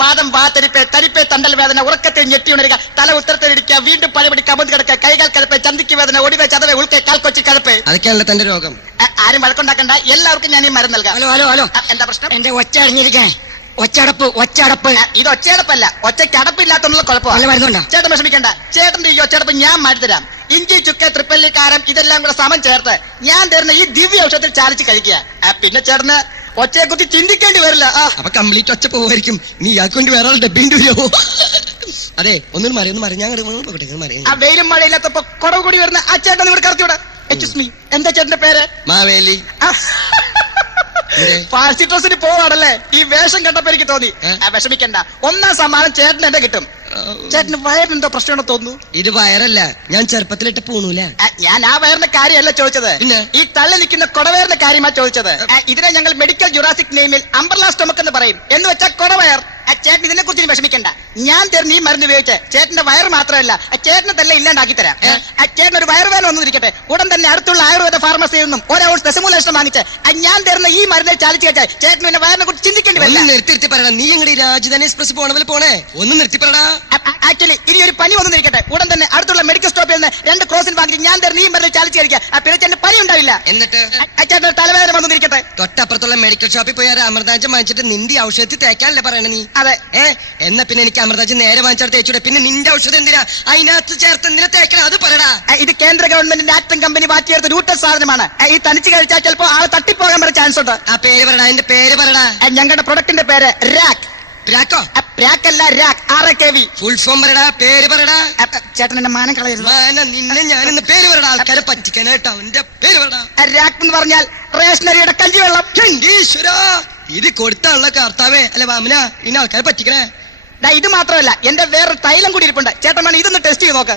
വാദം, വാതരിപ്പ്, തരിപ്പ്, തണ്ടൽ വേദന, ഉറക്കത്തിൽ ഞെട്ടിയുണരുക, തല ഉത്തരത്തിലിരിക്കുക, വീണ്ടും പഴപടി കബന്ന് കിടക്കുക, കൈകാൽ കഴപ്പ്, ചന്തിക്ക് വേദന, ഒടിവ്, ചതവ്, ഉൾക്കെ, കാൽക്കൊച്ചി കഴപ്പ്. അതൊക്കെയാണല്ലോ തന്റെ രോഗം. ആരും വഴക്കുണ്ടാക്കണ്ട, എല്ലാവർക്കും ഞാൻ ഈ മരുന്ന് നൽകാം. ഹലോ ഹലോ ഹലോ, എന്താ പ്രശ്നം? എന്റെ ഒച്ച അടഞ്ഞിരിക്കണേ. ഒച്ചടപ്പ് ഒച്ചടപ്പ്. ഇത് ഒച്ചയടപ്പല്ല, ഒച്ചയ്ക്ക് അടപ്പില്ലാത്തുള്ള കുഴപ്പമാണ്. മരുന്നുണ്ടോ? ചേട്ടൻ വിഷമിക്കണ്ട, ചേട്ടന്റെ ഈ ഒച്ചയടപ്പ് ഞാൻ മാറ്റിത്തരാം. ഇഞ്ചി, ചുക്ക്, തൃപ്പല്ലി, കാരം ഇതെല്ലാം കൂടെ സമം ചേർത്ത് ഞാൻ തരുന്ന ഈ ദിവ്യ ഔഷധത്തിൽ ചാലിച്ച് കഴിക്കുക. പിന്നെ ചേട്ടന് ഒച്ചയെ കുറിച്ച് ചിന്തിക്കേണ്ടി വരില്ല. അപ്പൊ കംപ്ലീറ്റ് ഒച്ച പോവായിരിക്കും. നീ ഇയാൾക്ക് വേണ്ടി വേറെ ആൾ ഡബ്ബിന്റെ വരുമോ? അതെ, ഒന്നും മാറി ഞാൻ ആ വെയിലും മഴയില്ലാത്തപ്പോ കുടവ് കൂടി വരുന്ന ആ ചേട്ടൻ ഇവിടെ കറക്കൂടെ. എക്സ്ക്യൂസ് മീ, എന്താ ചേട്ടന്റെ പേര്? മാവേലി. ഫാൻസി ഡ്രസ്സിന് പോവാണല്ലേ? ഈ വേഷം കണ്ടപ്പോ എനിക്ക് തോന്നി. വിഷമിക്കണ്ട, ഒന്നാം സമ്മാനം ചേട്ടന് എന്റെ കിട്ടും. ചേട്ടന് വയറിനെന്തോ പ്രശ്നമാണോ തോന്നുന്നു? ഇത് വയറല്ല, ഞാൻ ചെറുപ്പത്തിലിട്ട് പൂണൂല. ഞാൻ ആ വയറിന്റെ കാര്യമല്ല ചോദിച്ചത്, ഈ തള്ളി നിൽക്കുന്ന കൊടവയറിന്റെ കാര്യമാ ചോദിച്ചത്. ഇതിനെ ഞങ്ങൾ മെഡിക്കൽ ജുറാസിക് നെയിമിൽ അംബർലാ സ്റ്റൊമക് എന്ന് പറയും. എന്ന് വെച്ചാൽ കൊടവയർ. ചേട്ടൻ ഇതിനെ കുറിച്ച് വിഷമിക്കണ്ട. ഞാൻ തരുന്ന ഈ മരുന്ന് ഉപയോഗിച്ച് ചേട്ടന്റെ വയറ് മാത്രമല്ല ചേട്ടനെ തന്നെ ഇല്ലാണ്ടാക്കി തരാം. ചേട്ടൻ ഒരു വയറുവേദന വന്നിരിക്കട്ടെ, ഉടൻ തന്നെ അടുത്തുള്ള ആയുർവേദ ഫാർമസിയിൽ നിന്നും ഒരൗൺസ് ദശമൂലം വാങ്ങിച്ച് ഞാൻ തരുന്ന ഈ മരുന്ന് ചാലിച്ച് കഴിച്ചാൽ ചേട്ടൻ പിന്നെ വയറിനെ കുറിച്ച് ചിന്തിക്കേണ്ടി വരില്ല. നിർത്തി പറയണം. നീ എങ്ങനെ രാജധാനി എക്സ്പ്രസ് പോണവര് പോണേ? ഒന്ന് നിർത്തി പറടാ. ആക്ച്വലി ഇനി ഒരു പനി വന്നിരിക്കട്ടെ, ഉടൻ തന്നെ അടുത്തുള്ള മെഡിക്കൽ സ്റ്റോപ്പിൽ നിന്ന് 2 ക്രോസിൻ വാങ്ങി ഞാൻ തരുന്ന ഈ മരുന്ന് ചാലിച്ച് കഴിക്കുക. പിന്നെ ചേട്ടൻ പനി ഉണ്ടാവില്ല. എന്നിട്ട് ചേട്ടൻ തലവേദന വന്നിരിക്കട്ടെ, തൊട്ടപ്പുറത്തുള്ള മെഡിക്കൽ ഷോപ്പിൽ പോയി അമൃതാജം വാങ്ങിച്ചിട്ട് നിന്റെ ഔഷധത്തിൽ തേക്കാനല്ലേ പറയണ നീ? അതെ. എന്നാ പിന്നെ എനിക്ക് അമൃതാജം നേരെ വാങ്ങിച്ചാൽ തേച്ചൂടെ? പിന്നെ നിന്റെ ഔഷധം എന്തിനാ അതിനകത്ത് ചേർത്ത് എന്തിനാ തേക്കണം? അത് പറയടാ. ഇത് കേന്ദ്ര ഗവൺമെന്റിന്റെ ആക്ടം കമ്പനി മാറ്റിയെടുത്ത ന്യൂട്ടൺ സാധനമാണ്. ഈ തനിച്ച് കഴിച്ചാൽ ചിലപ്പോ ആളെ തട്ടിപ്പോകാൻ വരെ ചാൻസ് ഉണ്ട്. ആ പേര് പറയടാ, അതിന്റെ പേര് പറയടാ. ഞങ്ങളുടെ പ്രൊഡക്റ്റിന്റെ പേര് രാക്. രാക്കോ? രാക്കല്ല, രാക്, RAKV. ഫുൾ ഫോം പറയടാ, പേര് പറയടാ. ചേട്ടൻ എന്റെ മാനം കളയരുത്. നിന്നെ ഞാനിന്ന് പേര് പറയടാ, ആൾക്കാരെ പറ്റിക്കാനായിട്ട് അവന്റെ പേര് പറയടാ. രാക് എന്ന് പറഞ്ഞാൽ റേഷനറിയുടെ കഞ്ചിവെള്ളം. ഈശ്വരാ, ഇത് കൊടുത്താണല്ലോ കർത്താവേ. അല്ലെ വാമന, ഇനി ആൾക്കാരെ പറ്റിക്കണേ. ഇത് മാത്രമല്ല, എന്റെ വേറെ തൈലം കൂടി ഇരിപ്പുണ്ട്. ചേട്ടൻ വേണം ഇതൊന്ന് ടെസ്റ്റ് ചെയ്ത് നോക്ക്.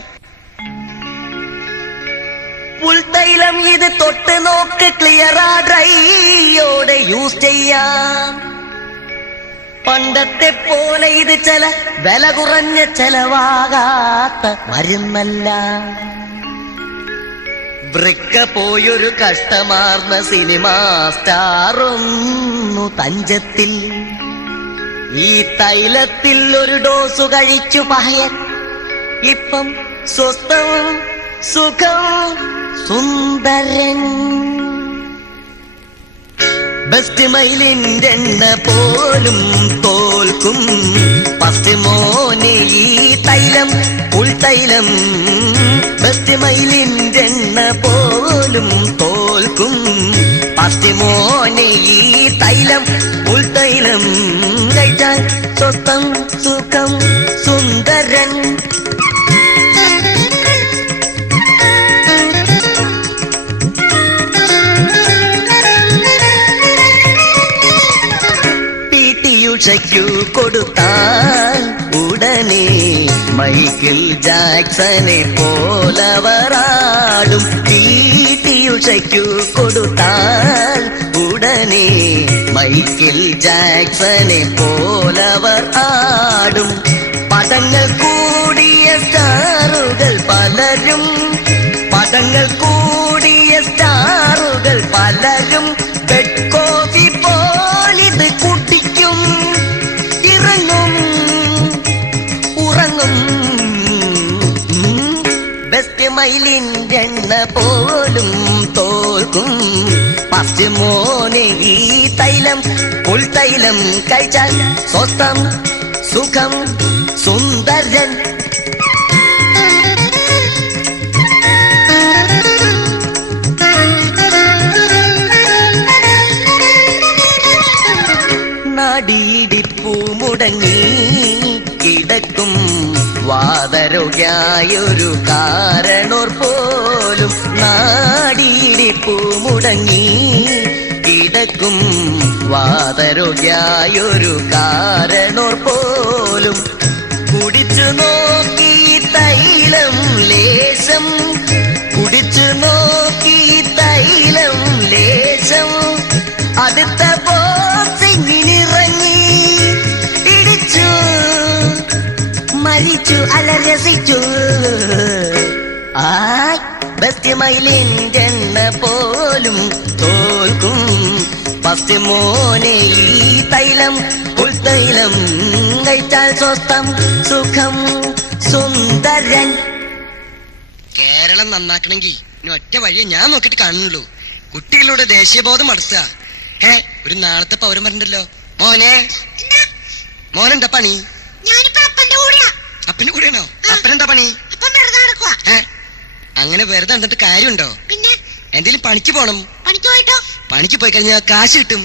പുൽത്തൈലം ഇത് തൊട്ട് നോക്ക്, ക്ലിയറാ, ഡ്രൈയോടെ യൂസ് ചെയ്യാം. പണ്ടത്തെ പോലെ ഇത് ചില വില കുറഞ്ഞ ചെലവാകാത്ത മരുന്നല്ല. വൃക്ക പോയൊരു കഷ്ടമാർന്ന സിനിമാ സ്റ്റാറൊന്നു തഞ്ചത്തിൽ. ഈ തൈലത്തിൽ ഒരു ഡോസ് കഴിച്ചു പഹയൻ, ഇപ്പം സ്വസ്ഥം സുഖം സുന്ദരൻ. ബെസ്റ്റ് മൈലിന്റെ എണ്ണ പോലും തോൽക്കും ഫസ്റ്റ് മോനെ ഈ തൈലം ഉൾത്തൈലം. ബെസ്റ്റ് മൈലിന്റെ എണ്ണ പോലും തോൽക്കും ഫസ്റ്റ് മോനെ ഈ തൈലം ഉൾത്തൈലം. കഴിച്ചാൽ സ്വസ്ഥം സുഖം സുന്ദരൻ. ഉഷയ്ക്കു കൊടുത്താൽ ഉടനെ മൈക്കിൾ ജാക്സനെ പോലവറാടും. ഉഷയ്ക്കു കൊടുത്താൽ ഉടനെ മൈക്കിൾ ജാക്സനെ പോലവർ ആടും. പദങ്ങൾ കൂടിയ സ്റ്റാറുകൾ പലരും പദങ്ങൾ കൂടിയ സ്റ്റാറുകൾ പലരും ബെഡ് കോഫി പോലിത് കുടിക്കും ഇറങ്ങും ഉറങ്ങും. ബെസ്റ്റ് മൈലിന്റെ എണ്ണ പോലും തോൽക്കും ഫസ്റ്റ് മോനെ ഈ തൈലം ഉൾത്തൈലം. കഴിച്ചാൽ സ്വസ്ഥം സുഖം സുന്ദരൻ. നാടിയിടിപ്പൂ മുടങ്ങി കിടക്കും വാതരോഗ്യായൊരു കാരണോർ പോലും. നാടിയിടിപ്പൂ മുടങ്ങി കിടക്കും വാതരോഗ്യായൊരു കാരണോർ പോലും. കുടിച്ചു നോക്കി തൈലം ലേശം കുടിച്ചു നോക്കി തൈലം ലേശം. അടുത്ത ബോസിങ്ങിനിറങ്ങി ഇടിച്ചു മരിച്ചു അലരസിച്ചു. ആ ബെസ്റ്റ് മൈലിന്റെ എണ്ണ പോലും തോൽക്കും ഫസ്റ്റ് മോനെ ഈ തൈലം ഉൾത്തൈലം. കഴിച്ചാൽ സ്വസ്ഥം സുഖം സുന്ദരൻ. കേരളം നന്നാക്കണമെങ്കിൽ ഇനി ഒറ്റ വഴിയെ ഞാൻ നോക്കിട്ട് കാണുന്നുള്ളൂ. കുട്ടികളുടെ ദേശീയബോധം വളർത്തുക. ഒരു നാളത്തെ പൗരം പറഞ്ഞല്ലോ. മോനെന്താ പണി? അപ്പന്റെ കൂടെയാണോ? അപ്പനെന്താ പണി? അങ്ങനെ വെറുതെ എന്നിട്ട് കാര്യമുണ്ടോ? എന്തെങ്കിലും പണിക്ക് പോണം. പണിക്ക് പോയി കഴിഞ്ഞാൽ കാശ് കിട്ടും.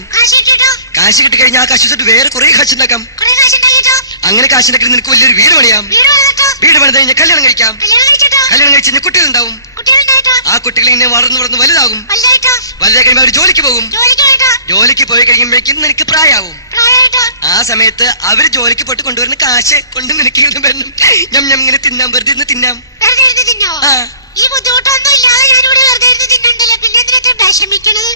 കാശ് കിട്ടി കഴിഞ്ഞാൽ ആ കാശ് വെച്ചിട്ട് വേറെ കുറെ കാശ് ഉണ്ടാക്കാം. അങ്ങനെ കാശ് ഉണ്ടാക്കി നിനക്ക് വലിയൊരു വീട് പണിയാം. വീട് പണിത് കഴിഞ്ഞാൽ കല്യാണം കഴിക്കാം. കല്യാണം കഴിച്ച് കുട്ടികളുണ്ടാവും. ആ കുട്ടികൾ ഇങ്ങനെ വളർന്നു വളർന്ന് വലുതാകും. വലുതായി കഴിയുമ്പോൾ അവർ ജോലിക്ക് പോകും. ജോലിക്ക് പോയി കഴിയുമ്പോഴേക്കും നിനക്ക് പ്രായമാവും. ആ സമയത്ത് അവര് ജോലിക്ക് പോയിട്ട് കൊണ്ടുവരുന്ന കാശ് കൊണ്ട് നിനക്ക് വരണം. ഇങ്ങനെ തിന്നാം, വെറുതെ ഇരുന്ന് തിന്നാം. ഈ ബുദ്ധിമുട്ടൊന്നും ഇല്ലാതെ ഞാനിവിടെ വെറുതെ ഇരുന്ന് തിന്നണ്ടല്ലോ. പിന്നെ എന്തിനാ വിഷമിക്കണത്?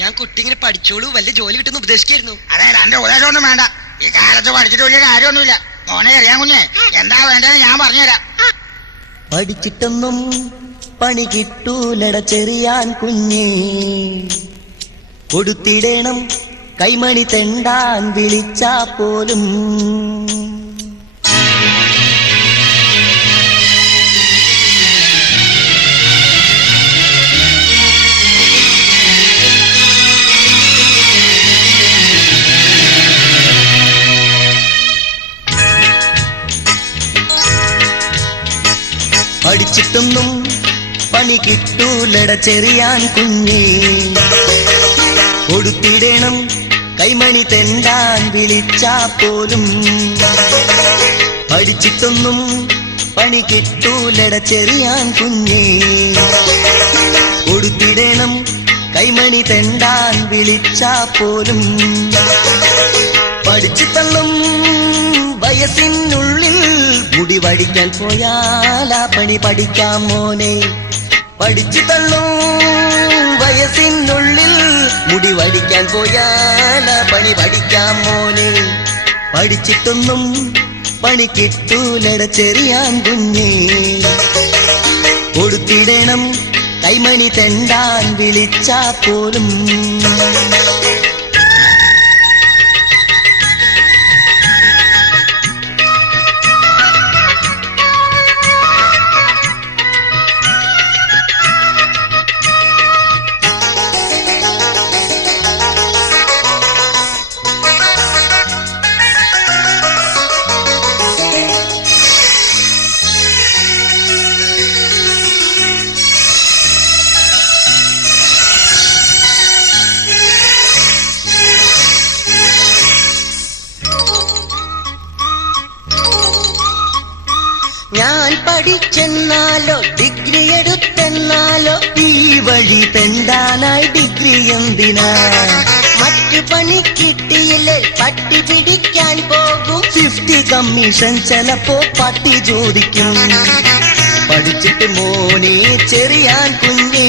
ഞാൻ കുട്ടി ഇങ്ങനെ പഠിച്ചോളൂ, വലിയ ജോലി കിട്ടുന്ന ഉപദേശിക്കായിരുന്നു. അതെ, എന്റെ ഉപദേശമൊന്നും വേണ്ട. ഈ കാലത്ത് പഠിച്ചിട്ട് വലിയ കാര്യമൊന്നുമില്ല. മോനെ അറിയാൻ കുഞ്ഞെ എന്താ വേണ്ടത് ഞാൻ പറഞ്ഞുതരാം. പഠിച്ചിട്ടൊന്നും പണി കിട്ടൂലട ചെറിയാൻ കുഞ്ഞേ. കൊടുത്തിടണം കൈമണി തെണ്ടാൻ വിളിച്ചാ പോലും. പഠിച്ചിട്ടൊന്നും പണി കിട്ടൂലട ചെറിയാൻ കുഞ്ഞേ. കൊടുത്തിടണം കൈമണി തെണ്ടാൻ വിളിച്ചാ പോലും. പഠിച്ചിട്ടൊന്നും പണി കിട്ടൂലട ചെറിയാൻ കുഞ്ഞേ. കൊടുത്തിടണം കൈമണി തെണ്ടാൻ വിളിച്ചാ പോലും. പഠിച്ചിട്ടൊന്നും വയസ്സിനുള്ളിൽ മുടി വടിക്കാൻ പോയാലാ പണി പഠിക്കാം മോനെ. പഠിച്ചു തള്ളും വയസ്സിനുള്ളിൽ മുടി വടിക്കാൻ പോയാലാ പണി പഠിക്കാം മോനെ. പഠിച്ചിട്ടൊന്നും പണി കിട്ടൂലട ചെറിയാൻ കുഞ്ഞേ. കൊടുത്തിടണം കൈമണി തെണ്ടാൻ വിളിച്ചാ പോലും. ഞാൻ പഠിച്ചെന്നാലോ ഡിഗ്രി എടുത്തെന്നാലോ ഈ വഴി തെണ്ടാനായി ഡിഗ്രി എന്തിനാ? മറ്റു പണി കിട്ടിയില്ലേ പട്ടി പിടിക്കാൻ പോകും. 50 കമ്മീഷൻ ചിലപ്പോ പട്ടി ചോദിക്കും. പഠിച്ചിട്ട് മോനെ ചെറിയാൻ കുഞ്ഞേ,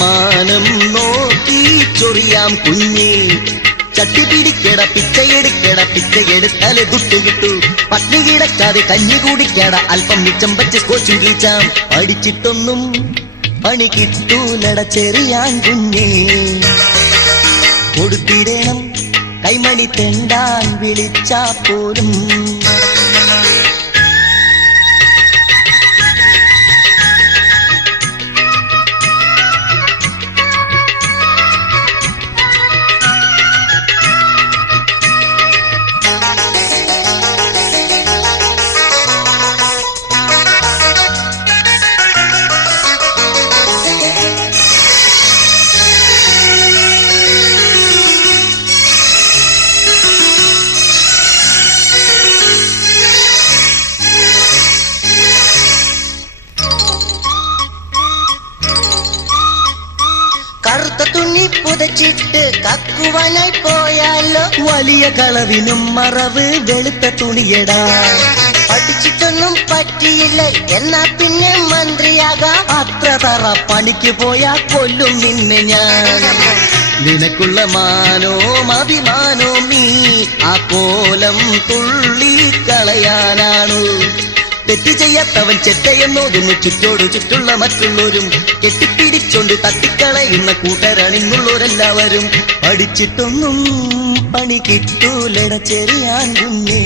മാനം നോക്കി ചൊറിയാം കുഞ്ഞേ. ചട്ടി പിടിക്കട പിച്ചയെടുക്കട, പിച്ചയെടുത്താലേ ദുട്ട് കിട്ടൂ. പട്ടിണി കിടക്കാതെ കഞ്ഞി കുടിക്കട, അല്പം മിച്ചം വച്ച് സ്കോച്ചും കീച്ചാം. പഠിച്ചിട്ടൊന്നും പണി കിട്ടൂലട ചെറിയാൻ കുഞ്ഞേ. കൊടുത്തിടണം കൈമണി തെണ്ടാൻ വിളിച്ചാ പോലും. കറുത്ത തുണി പുതച്ചിട്ട് കക്കുവാനായി പോയാലോ? വലിയ കളവിനും മറവ് വെളുത്ത തുണിയടാ. പഠിച്ചിട്ടൊന്നും പറ്റിയില്ല എന്നാ പിന്നെ മന്ത്രിയാകാം. അത്ര തറ പണിക്ക് പോയാ കൊല്ലും നിന്നെ ഞാൻ. നിനക്കുള്ള മാനോ അഭിമാനോ നീ ആ കോലം തുള്ളി കളയാനാണു. തെറ്റ് ചെയ്യാത്തവൻ ചെറ്റയെന്നോതുന്നു ചുറ്റോടു ചുറ്റുള്ള മറ്റുള്ളവരും. കെട്ടിപ്പിടിച്ചോണ്ട് തട്ടിക്കളയുന്ന കൂട്ടരണിന്നുള്ളവരെല്ലാവരും. പഠിച്ചിട്ടൊന്നും പണി കിട്ടൂലട ചെറിയാൻ കുഞ്ഞേ.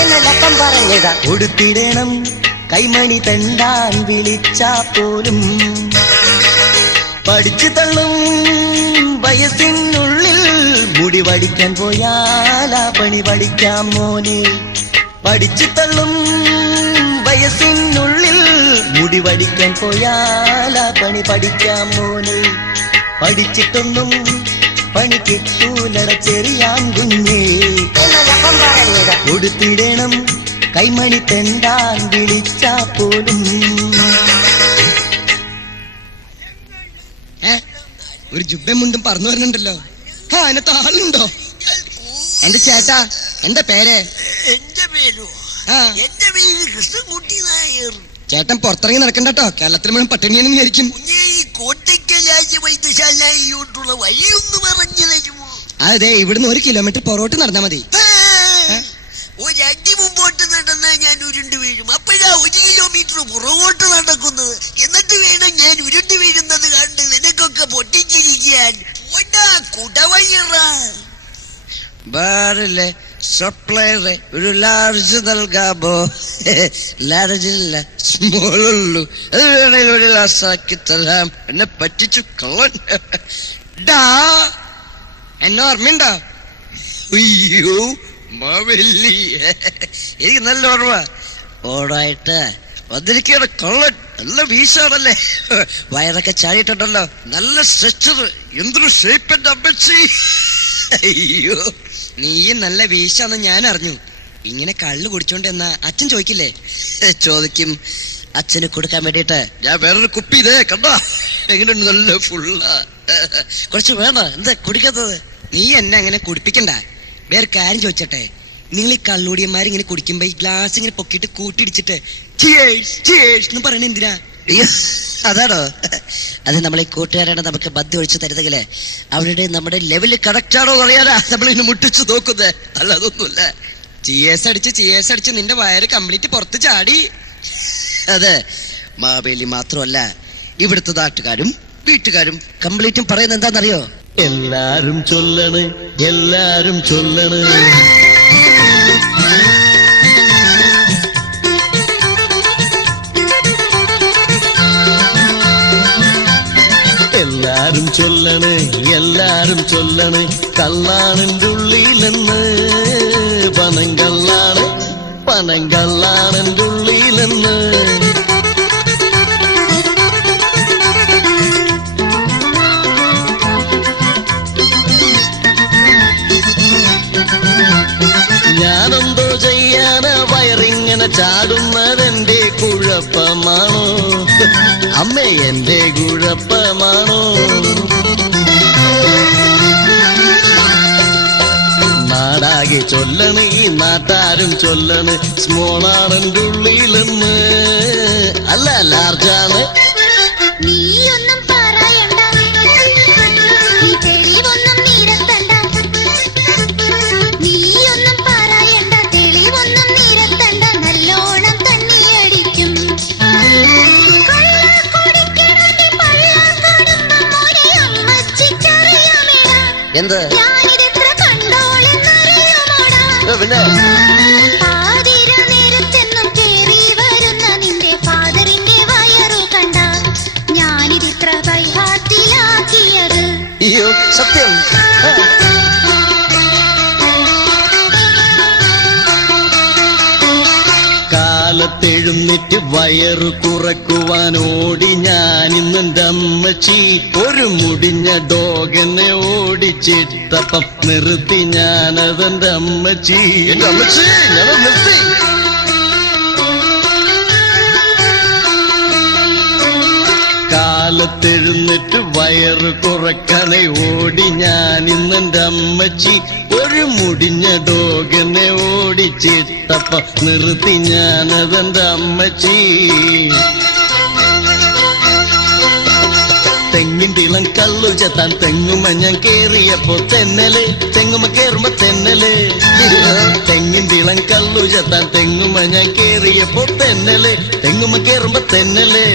എന്നപ്പം പറഞ്ഞതാ കൊടുത്തിടണം കൈമണി തെണ്ടാൻ വിളിച്ചാ പോലും. പഠിച്ചു തള്ളും വയസ്സിനുള്ളിൽ മുടി പഠിക്കാൻ പോയാലാ പണി പഠിക്കാം മോനെ. പഠിച്ചു തള്ളും വയസ്സിനുള്ളിൽ മുടി പഠിക്കാൻ പോയാലാ പണി പഠിക്കാം മോനെ. പഠിച്ചിട്ടൊന്നും പണി കിട്ടൂലട ചെറിയാൻ കുഞ്ഞേ. കൊടുത്തിടണം കൈമണി തെണ്ടാൻ വിളിച്ചാ പോലും. ഒരു ജുബയും മുണ്ടും പറഞ്ഞു വരുന്നുണ്ടല്ലോ. അതിനകത്ത് ആളുണ്ടോ? എന്റെ ചേട്ടാ, എന്താ പേര്? എന്റെ പേരോ? എന്റെ പേര് കൃഷ്ണൻകുട്ടി നായർ. ചേട്ടൻ പുറത്തിറങ്ങി നടക്കണ്ടോ, കേരളത്തിൽ മുഴുവൻ പട്ടിണിയെന്ന് വിചാരിക്കും. ഈ കോട്ടയ്ക്കൽ രാജ്യ വൈദ്യശാലയിലോട്ടുള്ള വഴിയൊന്ന് പറഞ്ഞു തരുമോ? അതെ, ഇവിടുന്ന് 1 കിലോമീറ്റർ പുറകോട്ട് നടന്നാ മതി. ഒരടി മുമ്പോട്ട് നടന്നാൽ ഞാൻ ഉരുണ്ട് വീഴും. അപ്പോഴാ 1 കിലോമീറ്റർ പുറകോട്ട് നടക്കുന്നത്. എന്നിട്ട് വേണം ഞാൻ ഉരുണ്ട് വീഴുന്നത് കണ്ട് നിനക്കൊക്കെ പൊട്ടിച്ചിരിക്കാൻ. കുടവയ്യറാ ബാറിലെ സപ്ലയറെ ഒരു ലാർജ് നൽകാമോ? ലാർജില്ല, സ്മോളുള്ളൂ. അത് വേണേൽ ഒരു ഗ്ലാസാക്കി തരാം. എന്നെ പറ്റിച്ചു കള്ളൻ. എന്നെ ഓർമ്മയുണ്ടോ? അയ്യോ മാവല്ലി, എനിക്ക് നല്ല ഓർമ്മ. ഓടായിട്ട് വന്നിരിക്കുകയാണ് കള്ളൻ. നല്ല വീശാണല്ലേ, വയറൊക്കെ ചാടിയിട്ടുണ്ടല്ലോ, നല്ല സ്ട്രെച്ചർ, എന്തൊരു ഷേപ്പ് എന്റെ അമ്മച്ചി. അയ്യോ, നീ നല്ല വീശാന്ന് ഞാൻ അറിഞ്ഞു. ഇങ്ങനെ കള്ളു കുടിച്ചോണ്ട് എന്നാ അച്ഛൻ ചോദിക്കില്ലേ? ചോദിക്കും. അച്ഛന് കൊടുക്കാൻ വേണ്ടിട്ട് ഞാൻ വേറൊരു കുപ്പി ഇതേ കണ്ടോ, എങ്ങനെയുണ്ട്, നല്ല ഫുള്ളാ. കുറച്ച് വേണോ? എന്താ കുടിക്കാത്തത്? നീ എന്നെ അങ്ങനെ കുടിപ്പിക്കണ്ട. വേറെ കാര്യം ചോദിച്ചട്ടെ, നിങ്ങൾ ഈ കള്ളൂടിയന്മാരിങ്ങനെ കുടിക്കുമ്പോ ഈ ഗ്ലാസ് ഇങ്ങനെ പൊക്കിയിട്ട് കൂട്ടിടിച്ചിട്ട് എന്ന് പറയണ എന്തിനാ? അതാണോ? അത് നമ്മളെ കൂട്ടുകാരാണ് നമുക്ക് ബദ്ധി ഒഴിച്ചു തരുന്നെങ്കില് അവരുടെ നമ്മുടെ ലെവല് കറക്റ്റ് ആണോ അറിയാനാ നമ്മളിന്ന് മുട്ടിച്ചു നോക്കുന്നത്. അല്ല, അതൊന്നുമില്ല. ചിയേഴ്സ് അടിച്ച് നിന്റെ വയറ് കംപ്ലീറ്റ് പുറത്ത് ചാടി. അതെ, മാവേലി മാത്രമല്ല, ഇവിടുത്തെ നാട്ടുകാരും വീട്ടുകാരും കംപ്ലീറ്റും പറയുന്നത് എന്താണെന്നറിയോ? എല്ലാരും ചൊല്ലണ്, എല്ലാരും ചൊല്ലണ്. എല്ലാരും ചൊല്ലണ്, എല്ലാരും ചൊല്ലണ്, കള്ളാണെന്റെ ഉള്ളിലെന്ന്. പനം കള്ളാണ്, പനം കള്ളാണെന്റെ ഉള്ളിലെന്ന്. ഞാനെന്തോ ചെയ്യാന വയറിങ്ങനെ ചാടുന്നതെന്റെ കുഴപ്പമാണോ? അമ്മ എന്റെ കുഴപ്പമാണോ? നാടാകെ ചൊല്ലണ്, ഈ നാട്ടാരും ചൊല്ലണ്, സ്മോളാണെന്റെ ഉള്ളിലെന്ന്. അല്ല ലാർജാണ്. നീയൊന്നും പറയണ്ട, ഈ തെളിവൊന്നും നിരത്തണ്ട. നീയൊന്നും പറയണ്ട, തെളിവൊന്നും നിരത്തണ്ട. നല്ലോണം തണ്ണിയടിക്കും. കള്ള് കുടിക്കണമെങ്കിൽ പള്ളാർ കടുമ്പം മോനെ അമ്മച്ചിക്കറിയാമേടാ. എന്ത്? ഞാനിതെത്ര കണ്ടോളെന്നറിയുമോടാ. പിന്നെ പാതിര നേരത്തെന്നും കേറി വരുന്ന നിന്റെ ഫാദറിന്റെ വയറു കണ്ട ഞാനിതിത്ര ബൈഹാർട്ടിലാക്കിയത്. അയ്യോ സത്യം. കാലത്തെഴുന്നിട്ട് വയറു കുറക്കുവാൻ ഓടി ഞാനിന്നെന്റെ അമ്മച്ചി. ഒരു മുടിഞ്ഞ ഡോഗനെ ഓടിച്ചിട്ടപ്പം നിർത്തി ഞാനതെന്റെ അമ്മച്ചി. എന്റെ അമ്മച്ചി ഞാൻ നിർത്തി. കാലത്തെഴുന്നിട്ട് വയറ് കുറക്കണേ ഓടി ഞാനിന്നെന്റെ അമ്മച്ചി. ഒരു മുടിഞ്ഞ ഡോഗനെ ഓടിച്ചിട്ടപ്പ നിർത്തി ഞാനതെന്റെ അമ്മച്ചി. തെങ്ങിന്റെ ഇളം കള്ളു ചെത്താൻ തെങ്ങുമ ഞാൻ കേറിയപ്പോ തെന്നല്, തെങ്ങുമ കേറുമ്പോ തെന്നല്. തെങ്ങിന്റെ ഇളം കള്ളു ചെത്താൻ തെങ്ങുമ ഞാൻ കേറിയപ്പോ തെന്നല്, തെങ്ങുമ കേറുമ്പോ തെന്നല്.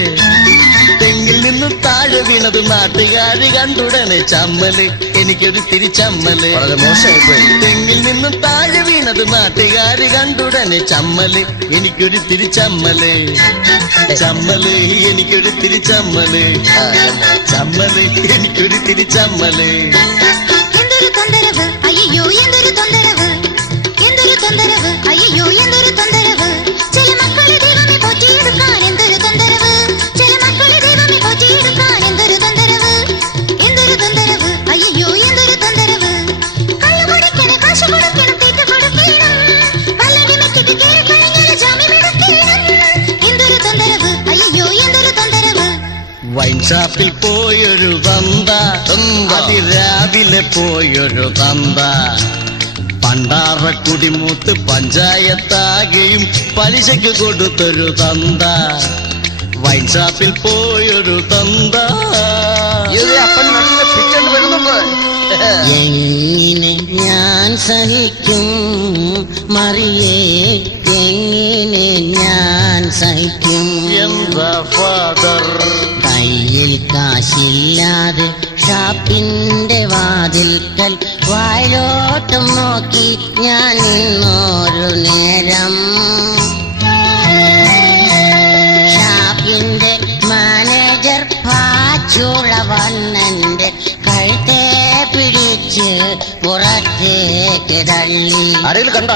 തെങ്ങിൽ നിന്ന് താഴെ വീണത് നാട്ടുകാര് കണ്ടുടനെ ചമ്മല്, എനിക്കൊരു തിരിച്ചമ്മല്. മോശമായിപ്പോയി. തെങ്ങിൽ നിന്ന് താഴെ വീണത് നാട്ടുകാര് കണ്ടുടനെ ചമ്മല്, എനിക്കൊരു തിരിച്ചമ്മല്. ചമ്മല് എനിക്കൊരു തിരിച്ചമ്മല്. ചമ്മല് എനിക്കൊരു തിരിച്ചമ്മല്. എന്തൊരു തൊന്തരവ് അയ്യോ, എന്തൊരു തൊന്തരവ്, എന്തൊരു തൊന്തരവ് അയ്യോ, എന്തൊരു തൊന്തരവ്. ചില മക്കളെ ദൈവമേ പോറ്റിയെടുക്കാൻ എന്തൊരു തൊന്തരവ്. ചില മക്കളെ ദൈവമേ പോറ്റിയെടുക്കാൻ എന്തൊരു തൊന്തരവ്. എന്തൊരു തൊന്തരവ് അയ്യോ, എന്തൊരു തൊന്തരവ്. കള്ളു കുടിക്കണം, കാശ് കൊടുക്കണം, തീറ്റ കൊടുക്കണം. വല്ലടി മെക്കിട്ട് കേറി കഴിഞ്ഞാൽ ജാമ്യം എടുക്കണം. എന്തൊരു തൊന്തരവ് അയ്യോ, എന്തൊരു തൊന്തരവ്. വൈൻ ഷാപ്പിൽ പോയൊരു തന്ത, അതിരാവിലെ പോയൊരു തന്ത. പണ്ടാറക്കുടിമൂത്ത് പഞ്ചായത്താകെയും പലിശയ്ക്ക് കൊടുത്തൊരു തന്ത. വൈൻ ഷാപ്പിൽ പോയൊരു തന്ത. അപ്പൻ നല്ല ഫിറ്റ് വരുന്നുണ്ട്. എങ്ങനെ ഞാൻ സഹിക്കും മറിയേ, എങ്ങനെ ഞാൻ സഹിക്കും. എന്താ ഫാദർ? കയ്യിൽ കാശില്ലാതെ ഷാപ്പിന്റെ വാതിൽക്കൽ വായിലോട്ടും നോക്കി ഞാൻ നിന്നൊരു നേരം. ഷാപ്പിന്റെ മാനേജർ പാച്ചുള വന്നെന്റെ കഴുത്തെ പിടിച്ച് പുറത്തേക്ക് തള്ളി. ആരെങ്കിലും കണ്ട?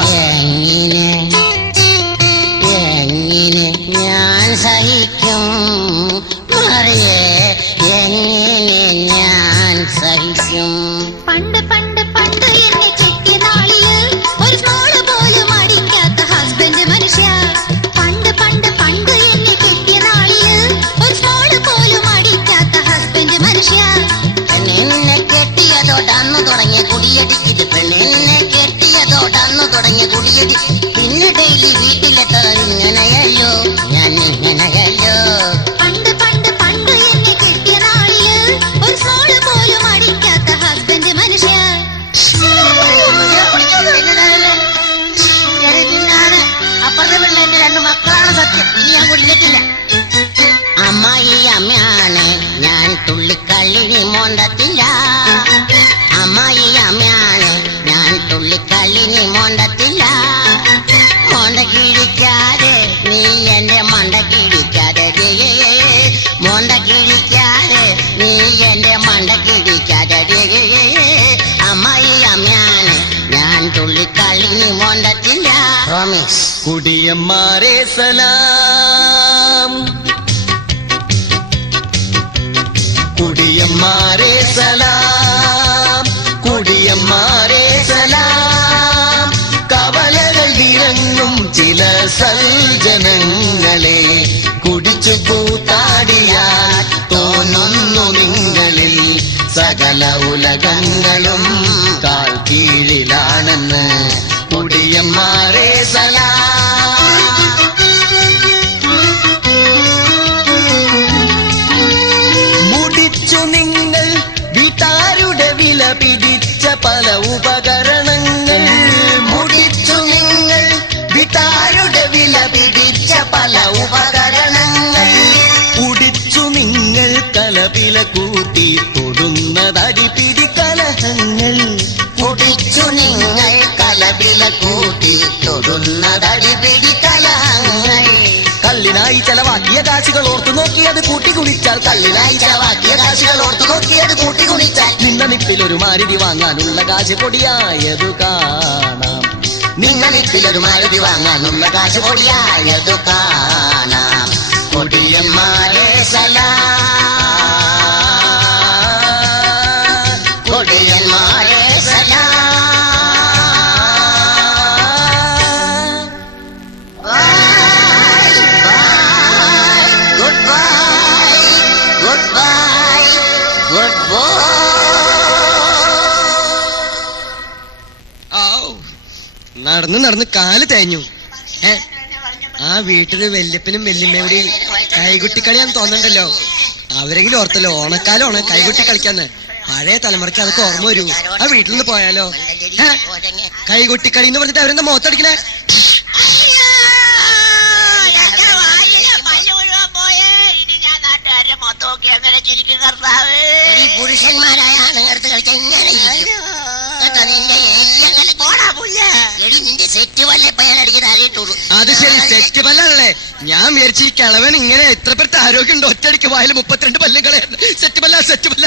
എങ്ങനെ ഞാൻ സഹിക്കും മറിയേ, എങ്ങനെ ഞാൻ സഹിക്കും. പണ്ട് പണ്ട് പണ്ട് എന്നെ ചെക്കിയ നാളില് ഒരു സ്മോള് പോലും അടിക്കാത്ത ഹസ്ബൻഡ് മനുഷ്യ. പണ്ട് പണ്ട് പണ്ട് എന്നെ ചെക്കിയ നാളില് ഒരു സ്മോള് പോലും അടിക്കാത്ത ഹസ്ബൻഡ് മനുഷ്യ. പെണ്ണെന്നെ കെട്ടിയതോടന്ന് തുടങ്ങിയ കുടിയടിച്ചിട്ട്, പെണ്ണെന്നെ കെട്ടിയതോടന്ന് തുടങ്ങിയ കുടിയടി. പിന്നെ ഡെയിലി വീട്ടിലെത്തത് ഇങ്ങനെയല്ലോ, ഞാൻ ഇങ്ങനെയല്ലോ. പണ്ട് പണ്ട് പണ്ട് എന്നെ ചെക്കിയ നാളില് ഒരു സ്മോള് പോലും അടിക്കാത്ത ഹസ്ബൻഡ് മനുഷ്യ. അപ്പുറത്തെ പിള്ളേന്റെ 2 മക്കളാണ് സത്യം. ഇനി ഞാൻ കുടിച്ചിട്ടില്ല. അമ്മായി അമ്മയാണ് ഞാൻ തുള്ളിക്കള്ളിനി മോണ്ടത്തില്ല. അമ്മായി അമ്മയാണ് ഞാൻ തുള്ളിക്കള്ളിനി മോണ്ടത്തില്ല. മോണ്ട കിഴിക്കാതെ നീ എന്റെ മണ്ട കിഴിക്കാതെ, മോണ്ട കിഴിക്കാതെ നീ എന്റെ മണ്ട കിഴിക്കാതെ. അമ്മായി അമ്മയാണ് ഞാൻ തുള്ളിക്കള്ളിനി മോണ്ടത്തില്ല. പ്രോമിസ്. കുടിയന്മാരെ സലാം, കുടിയന്മാരെ സലാം, കുടിയന്മാരെ സലാം. കവലകൾ ഇറങ്ങും ചില സൽജനങ്ങളെ, സകല ഉലകങ്ങളും കാൽ കീഴിലാണെന്ന് കുടിയന്മാരെ സലാം. മുടിച്ചു നിങ്ങൾ വീട്ടാരുടെ വില പിടിച്ച പല ഉപകരണങ്ങൾ. മുടിച്ചു നിങ്ങൾ വീട്ടാരുടെ വില പിടിച്ച പല ഉപകരണങ്ങൾ. കുടിച്ചു നിങ്ങൾ കലപില കൂട്ടി തൊടുന്നതടി പിടി കലഹങ്ങൾ. കുടിച്ചു നിങ്ങൾ കലപില കൂട്ടി തൊടുന്നതടി പിടി കലഹങ്ങൾ. കല്ലിനായി ചെലവാക്കിയ കാശുകൾ ഓർത്തു നോക്കിയത് കൂട്ടി കുടിച്ചാൽ. കല്ലിനായി ചെലവാക്കിയ കാശുകൾ ഓർത്തു നോക്കിയത് കൂട്ടി കുടിച്ചാൽ. നിന്ന നിപ്പിലൊരു മാരുതി വാങ്ങാനുള്ള കാശ് പൊടിയായതു കാണാം. നിങ്ങളിത്തിലൊരു മാരുതി വാങ്ങാനുള്ള കാശ് പൊടിയായതു കാണാം. കൊടിയന്മാരെ സലാം, കൊടിയന്മാരെ സലാം. Bye bye, good bye, good bye, good bye. നടന്ന് നടന്ന് കാല് തേഞ്ഞു. ആ വീട്ടില് വല്യപ്പനും വല്യമ്മയോട് കൈകുട്ടിക്കളിയാന്ന് തോന്നണ്ടല്ലോ. അവരെങ്കിലും ഓർത്തല്ലോ ഓണക്കാലമാണ് കൈകുട്ടി കളിക്കാന്ന്. പഴയ തലമുറയ്ക്ക് അതൊക്കെ ഓർമ്മ വരൂ. ആ വീട്ടിൽ നിന്ന് പോയാലോ? കൈകുട്ടിക്കളി എന്ന് പറഞ്ഞിട്ട് അവരെന്താ മുഖത്തടിക്കണേ? പുരുഷന്മാരായ ആണുങ്ങൾക്ക് കളിക്കാൻ ഇങ്ങനെ ഇരിക്കും. കേട്ടോ, നിന്റെ നിന്റെ സെറ്റ് വല്ല പയ്യനടിക്കുന്ന അറിയിട്ടുള്ളൂ. അത് ശരി, സെറ്റ് പല്ലല്ലേ? ഞാൻ വിചാരിച്ചു ഈ കിളവൻ ഇങ്ങനെ എത്ര പേർക്ക് ആരോഗ്യമുണ്ട്, ഒറ്റയടിക്ക് വായിൽ 32 പല്ലും കളയായിരുന്നു. Set പല്ല, set പല്ല.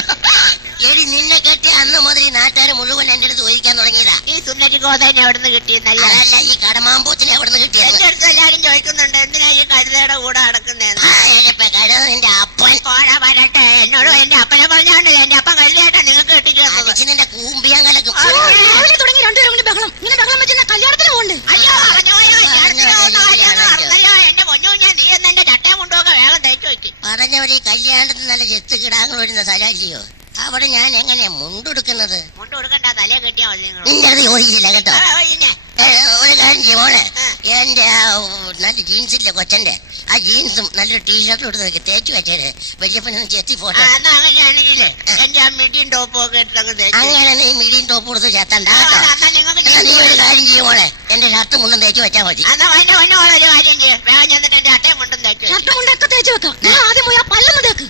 എടി, നിന്നെ കെട്ടി അന്ന് മുതൽ ഈ നാട്ടുകാർ മുഴുവൻ എന്റെ അടുത്ത് ചോദിക്കാൻ തുടങ്ങിയതാ. ഈ സുന്ദരി ഗോതനെ എവിടുന്ന് കിട്ടിയെന്നല്ല, അല്ല ഈ കടമാമ്പൂച്ചിനെ എവിടുന്ന് കിട്ടിയത്. എന്റെ അടുത്ത് എല്ലാരും ചോദിക്കുന്നുണ്ട്, എന്തിനാ ഈ കഴുതയുടെ കൂടെ നടക്കുന്നതെന്ന്. കഴുത നിന്റെ അപ്പൻ കോഴ വരട്ടെ. എന്നോട് എന്റെ അപ്പനെ പറഞ്ഞാണ്ടല്ലോ, എന്റെ അപ്പൻ കഴുതയായിട്ടാ നിങ്ങൾക്ക് കെട്ടിച്ചു നിന്റെ കൂമ്പിയാൻ കലക്കും. തുടങ്ങി രണ്ടുപേരും കൂടി ബഹളം. ഇങ്ങനെ ബഹളം വെച്ചാൽ കല്യാണത്തിന് പോകണ്ടേ? അയ്യോ, എന്റെ പൊന്നു, ഞാൻ നീ എന്ന് എന്റെ ചട്ടയെ കൊണ്ടുപോകാൻ വേഗം തയ്ച്ചു വെച്ചു. പറഞ്ഞവര് ഈ കല്യാണത്തിന് നല്ല ചെത്ത് കിടാങ്ങൾ വരുന്ന സ്ഥലമല്ലയോ? അവിടെ ഞാൻ എങ്ങനെയാ മുണ്ടെടുക്കുന്നത്? മുണ്ടെടുക്കണ്ട, തലയെ കെട്ടിയാ മതി. നിന്റെ അത് യോജിച്ചില്ല കേട്ടോ. ഒരു കാര്യം ചെയ്യും മോളെ, എന്റെ ആ നല്ല ജീൻസില്ലേ കൊച്ചന്റെ, ആ ജീൻസും നല്ലൊരു ടീഷർട്ടും എടുത്ത് നോക്കി തേച്ചു വെച്ചേര്. വലിയപ്പനൊന്ന് ചെത്തി പോട്ടെ. അങ്ങനെയാണെങ്കിലേ എന്റെ ആ മിഡിയും ടോപ്പും ഒക്കെ എടുത്ത് അങ്ങനെ നീ മിഡിയും ടോപ്പ് കൊടുത്ത് ചേത്തണ്ട കേട്ടോ. നീ ഒരു കാര്യം ചെയ്യും മോളെ, എന്റെ ഷർട്ടും മുണ്ടും തേച്ച് വെച്ചാൽ മതി. ഒരു കാര്യം ചെയ്യും, വേഗം ചെന്നിട്ട് എന്റെ അട്ടയും മുണ്ടും തേച്ചു വെക്കാം. ആദ്യം പോയി ആ പല്ലൊന്ന് തേക്ക്.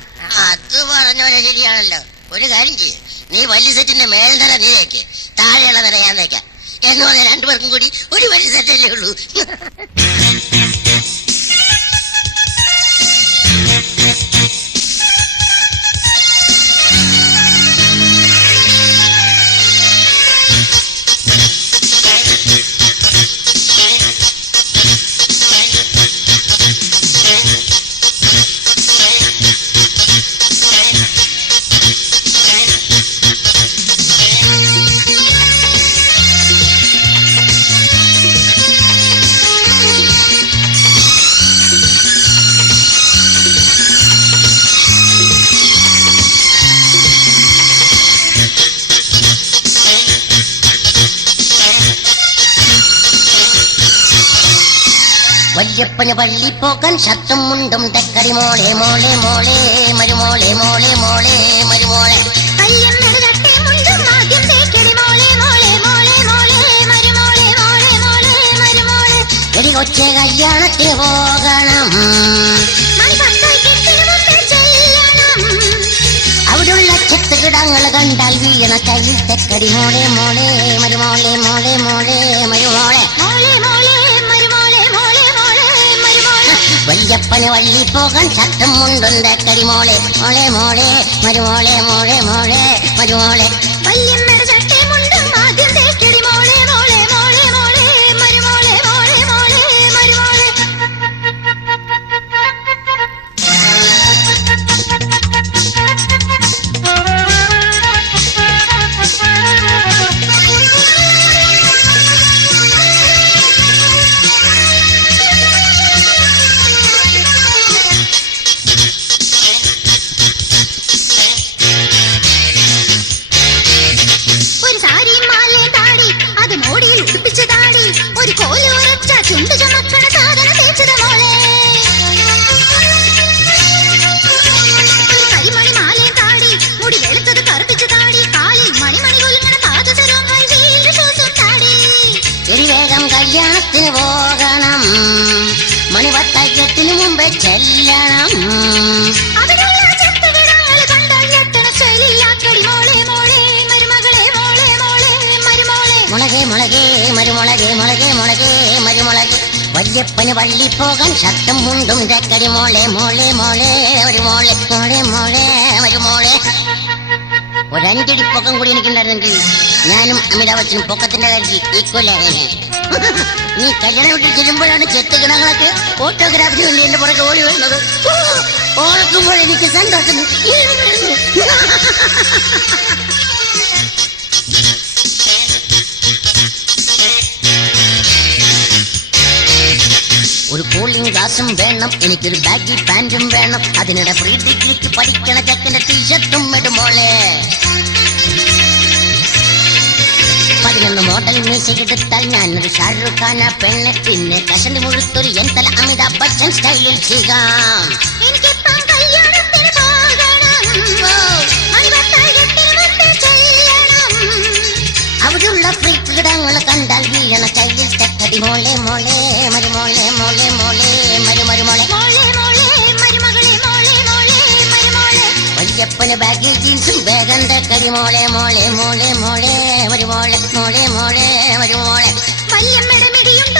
അത് പറഞ്ഞോലെ ശരിയാണല്ലോ. ഒരു കാര്യം ചെയ്യും, നീ വലിയ സെറ്റിന്റെ മേൽനില നീ തേക്ക്, താഴെയുള്ള നില ഞാൻ തേക്കാം. എന്ന് പറഞ്ഞാൽ രണ്ടുപേർക്കും കൂടി ഒരു വലിയ സെറ്റല്ലേ ഉള്ളൂ. വല്യപ്പന് പള്ളിപ്പോക്കാൻ ഷർട്ടും മുണ്ടും തെക്കടി മോളെ മോളെ മോളെ മരുമോളെ മോളെ മോളെ മരുമോളെ. എടി കൊച്ചെ കല്യാണത്തിന് പോകണം, അവിടുള്ള ചെത്ത് കിടങ്ങൾ കണ്ടാൽ വീണ കയ്യിൽ തെക്കടി മോളെ മോളെ മരുമോളെ മോളെ മോളെ മരുമോളെ. വല്യപ്പന് വള്ളി പോകാൻ ഷർട്ടും മുണ്ടും തെക്കടി മോളെ മോളെ മോളെ മരുമോളെ മോളെ മോളെ മരുമോളെ. വല്യമ്മയുടെ ചട്ടേ മുണ്ടും ആദ്യം തേക്കടി മോളെ മോളെ മോളെ മോളെ മരുമോളെ മോളെ മോളെ മരുമോളെ. കല്യാണത്തിന് പോകണം, മണിപത്തായിക്കെട്ടിന് മുമ്പേ ചെല്ലണം. അതിനുള്ള ചെത്തുകിടങ്ങൾ കണ്ടാൽ ഞെട്ടണ ശൈലിയാക്കടി മോളെ മോളെ മരുമകളെ മോളെ മോളെ മരുമോളെ. മുളകെ മുളകെ മരുമുളകെ മുളകെ മുളകെ മരുമുളകെ. വല്യപ്പന് വള്ളി പോകാൻ ശക്തം മുണ്ടും രക്കരി മോളെ മോളെ മോളെ ഒരു മോളെ മോളെ മോളെ ഒരു മോളെ. ഒരഞ്ചടി പൊക്കം കൂടി എനിക്കുണ്ടായിരുന്നെങ്കിൽ ഞാനും അമിതാഭ് ബച്ചനും പൊക്കത്തിന്റെ കാര്യത്തിൽ ഈക്വലാകേനെ. നീ കല്യാണം വീട്ടിൽ ചെല്ലുമ്പോഴാണ് ചെത്തുകിണങ്ങളൊക്കെ ഫോട്ടോഗ്രാഫിന് വേണ്ടി എന്റെ പുറകെ ഓടി വരുന്നത്. ഓർക്കുമ്പോൾ എനിക്ക് സന്തോഷം. ഒരു കൂളിംഗ് ഗ്ലാസും വേണം, എനിക്കൊരു ബാഗി പാന്റും വേണം. അതിനിടെ പ്രീ ഡിഗ്രിക്ക് പഠിക്കണ ചെക്കന്റെ ടീഷർട്ടും ഇടുമോളെ. 11 മോഡൽ മ്യൂസിക് എടുത്താൽ ഞാനൊരു ഷാരൂഖ് ഖാന പെണ്ണ്. പിന്നെ കഷണ്ടി മുഴുത്തൊരു എന്തല അമിതാഭ് ബച്ചൻ സ്റ്റൈലിൽ ചെയ്യാം. എനിക്കിപ്പം കല്യാണത്തിന് പോകണം, മണിപത്തായിക്കെട്ടിന് മുമ്പേ ചെല്ലണം. അവിടെയുള്ള ഫ്രീക്കിടങ്ങൾ കണ്ടാൽ വീഴണ സ്റ്റൈലിൽ തെക്കടി മോളെ മോളെ മരുമോളെ മോളെ മോളെ മരുമരുമോളെ. മോളെ മോളെ മരുമകളെ മോളെ മോളെ മരുമോളെ. വല്യപ്പന് ബാഗി ജീൻസും വേഗം തെക്കടി മോളെ മോളെ മോളെ മോളെ മരുമോളെ മോളെ മോളെ മരുമോളെ. വല്യമ്മയുടെ മിടിയുണ്ട്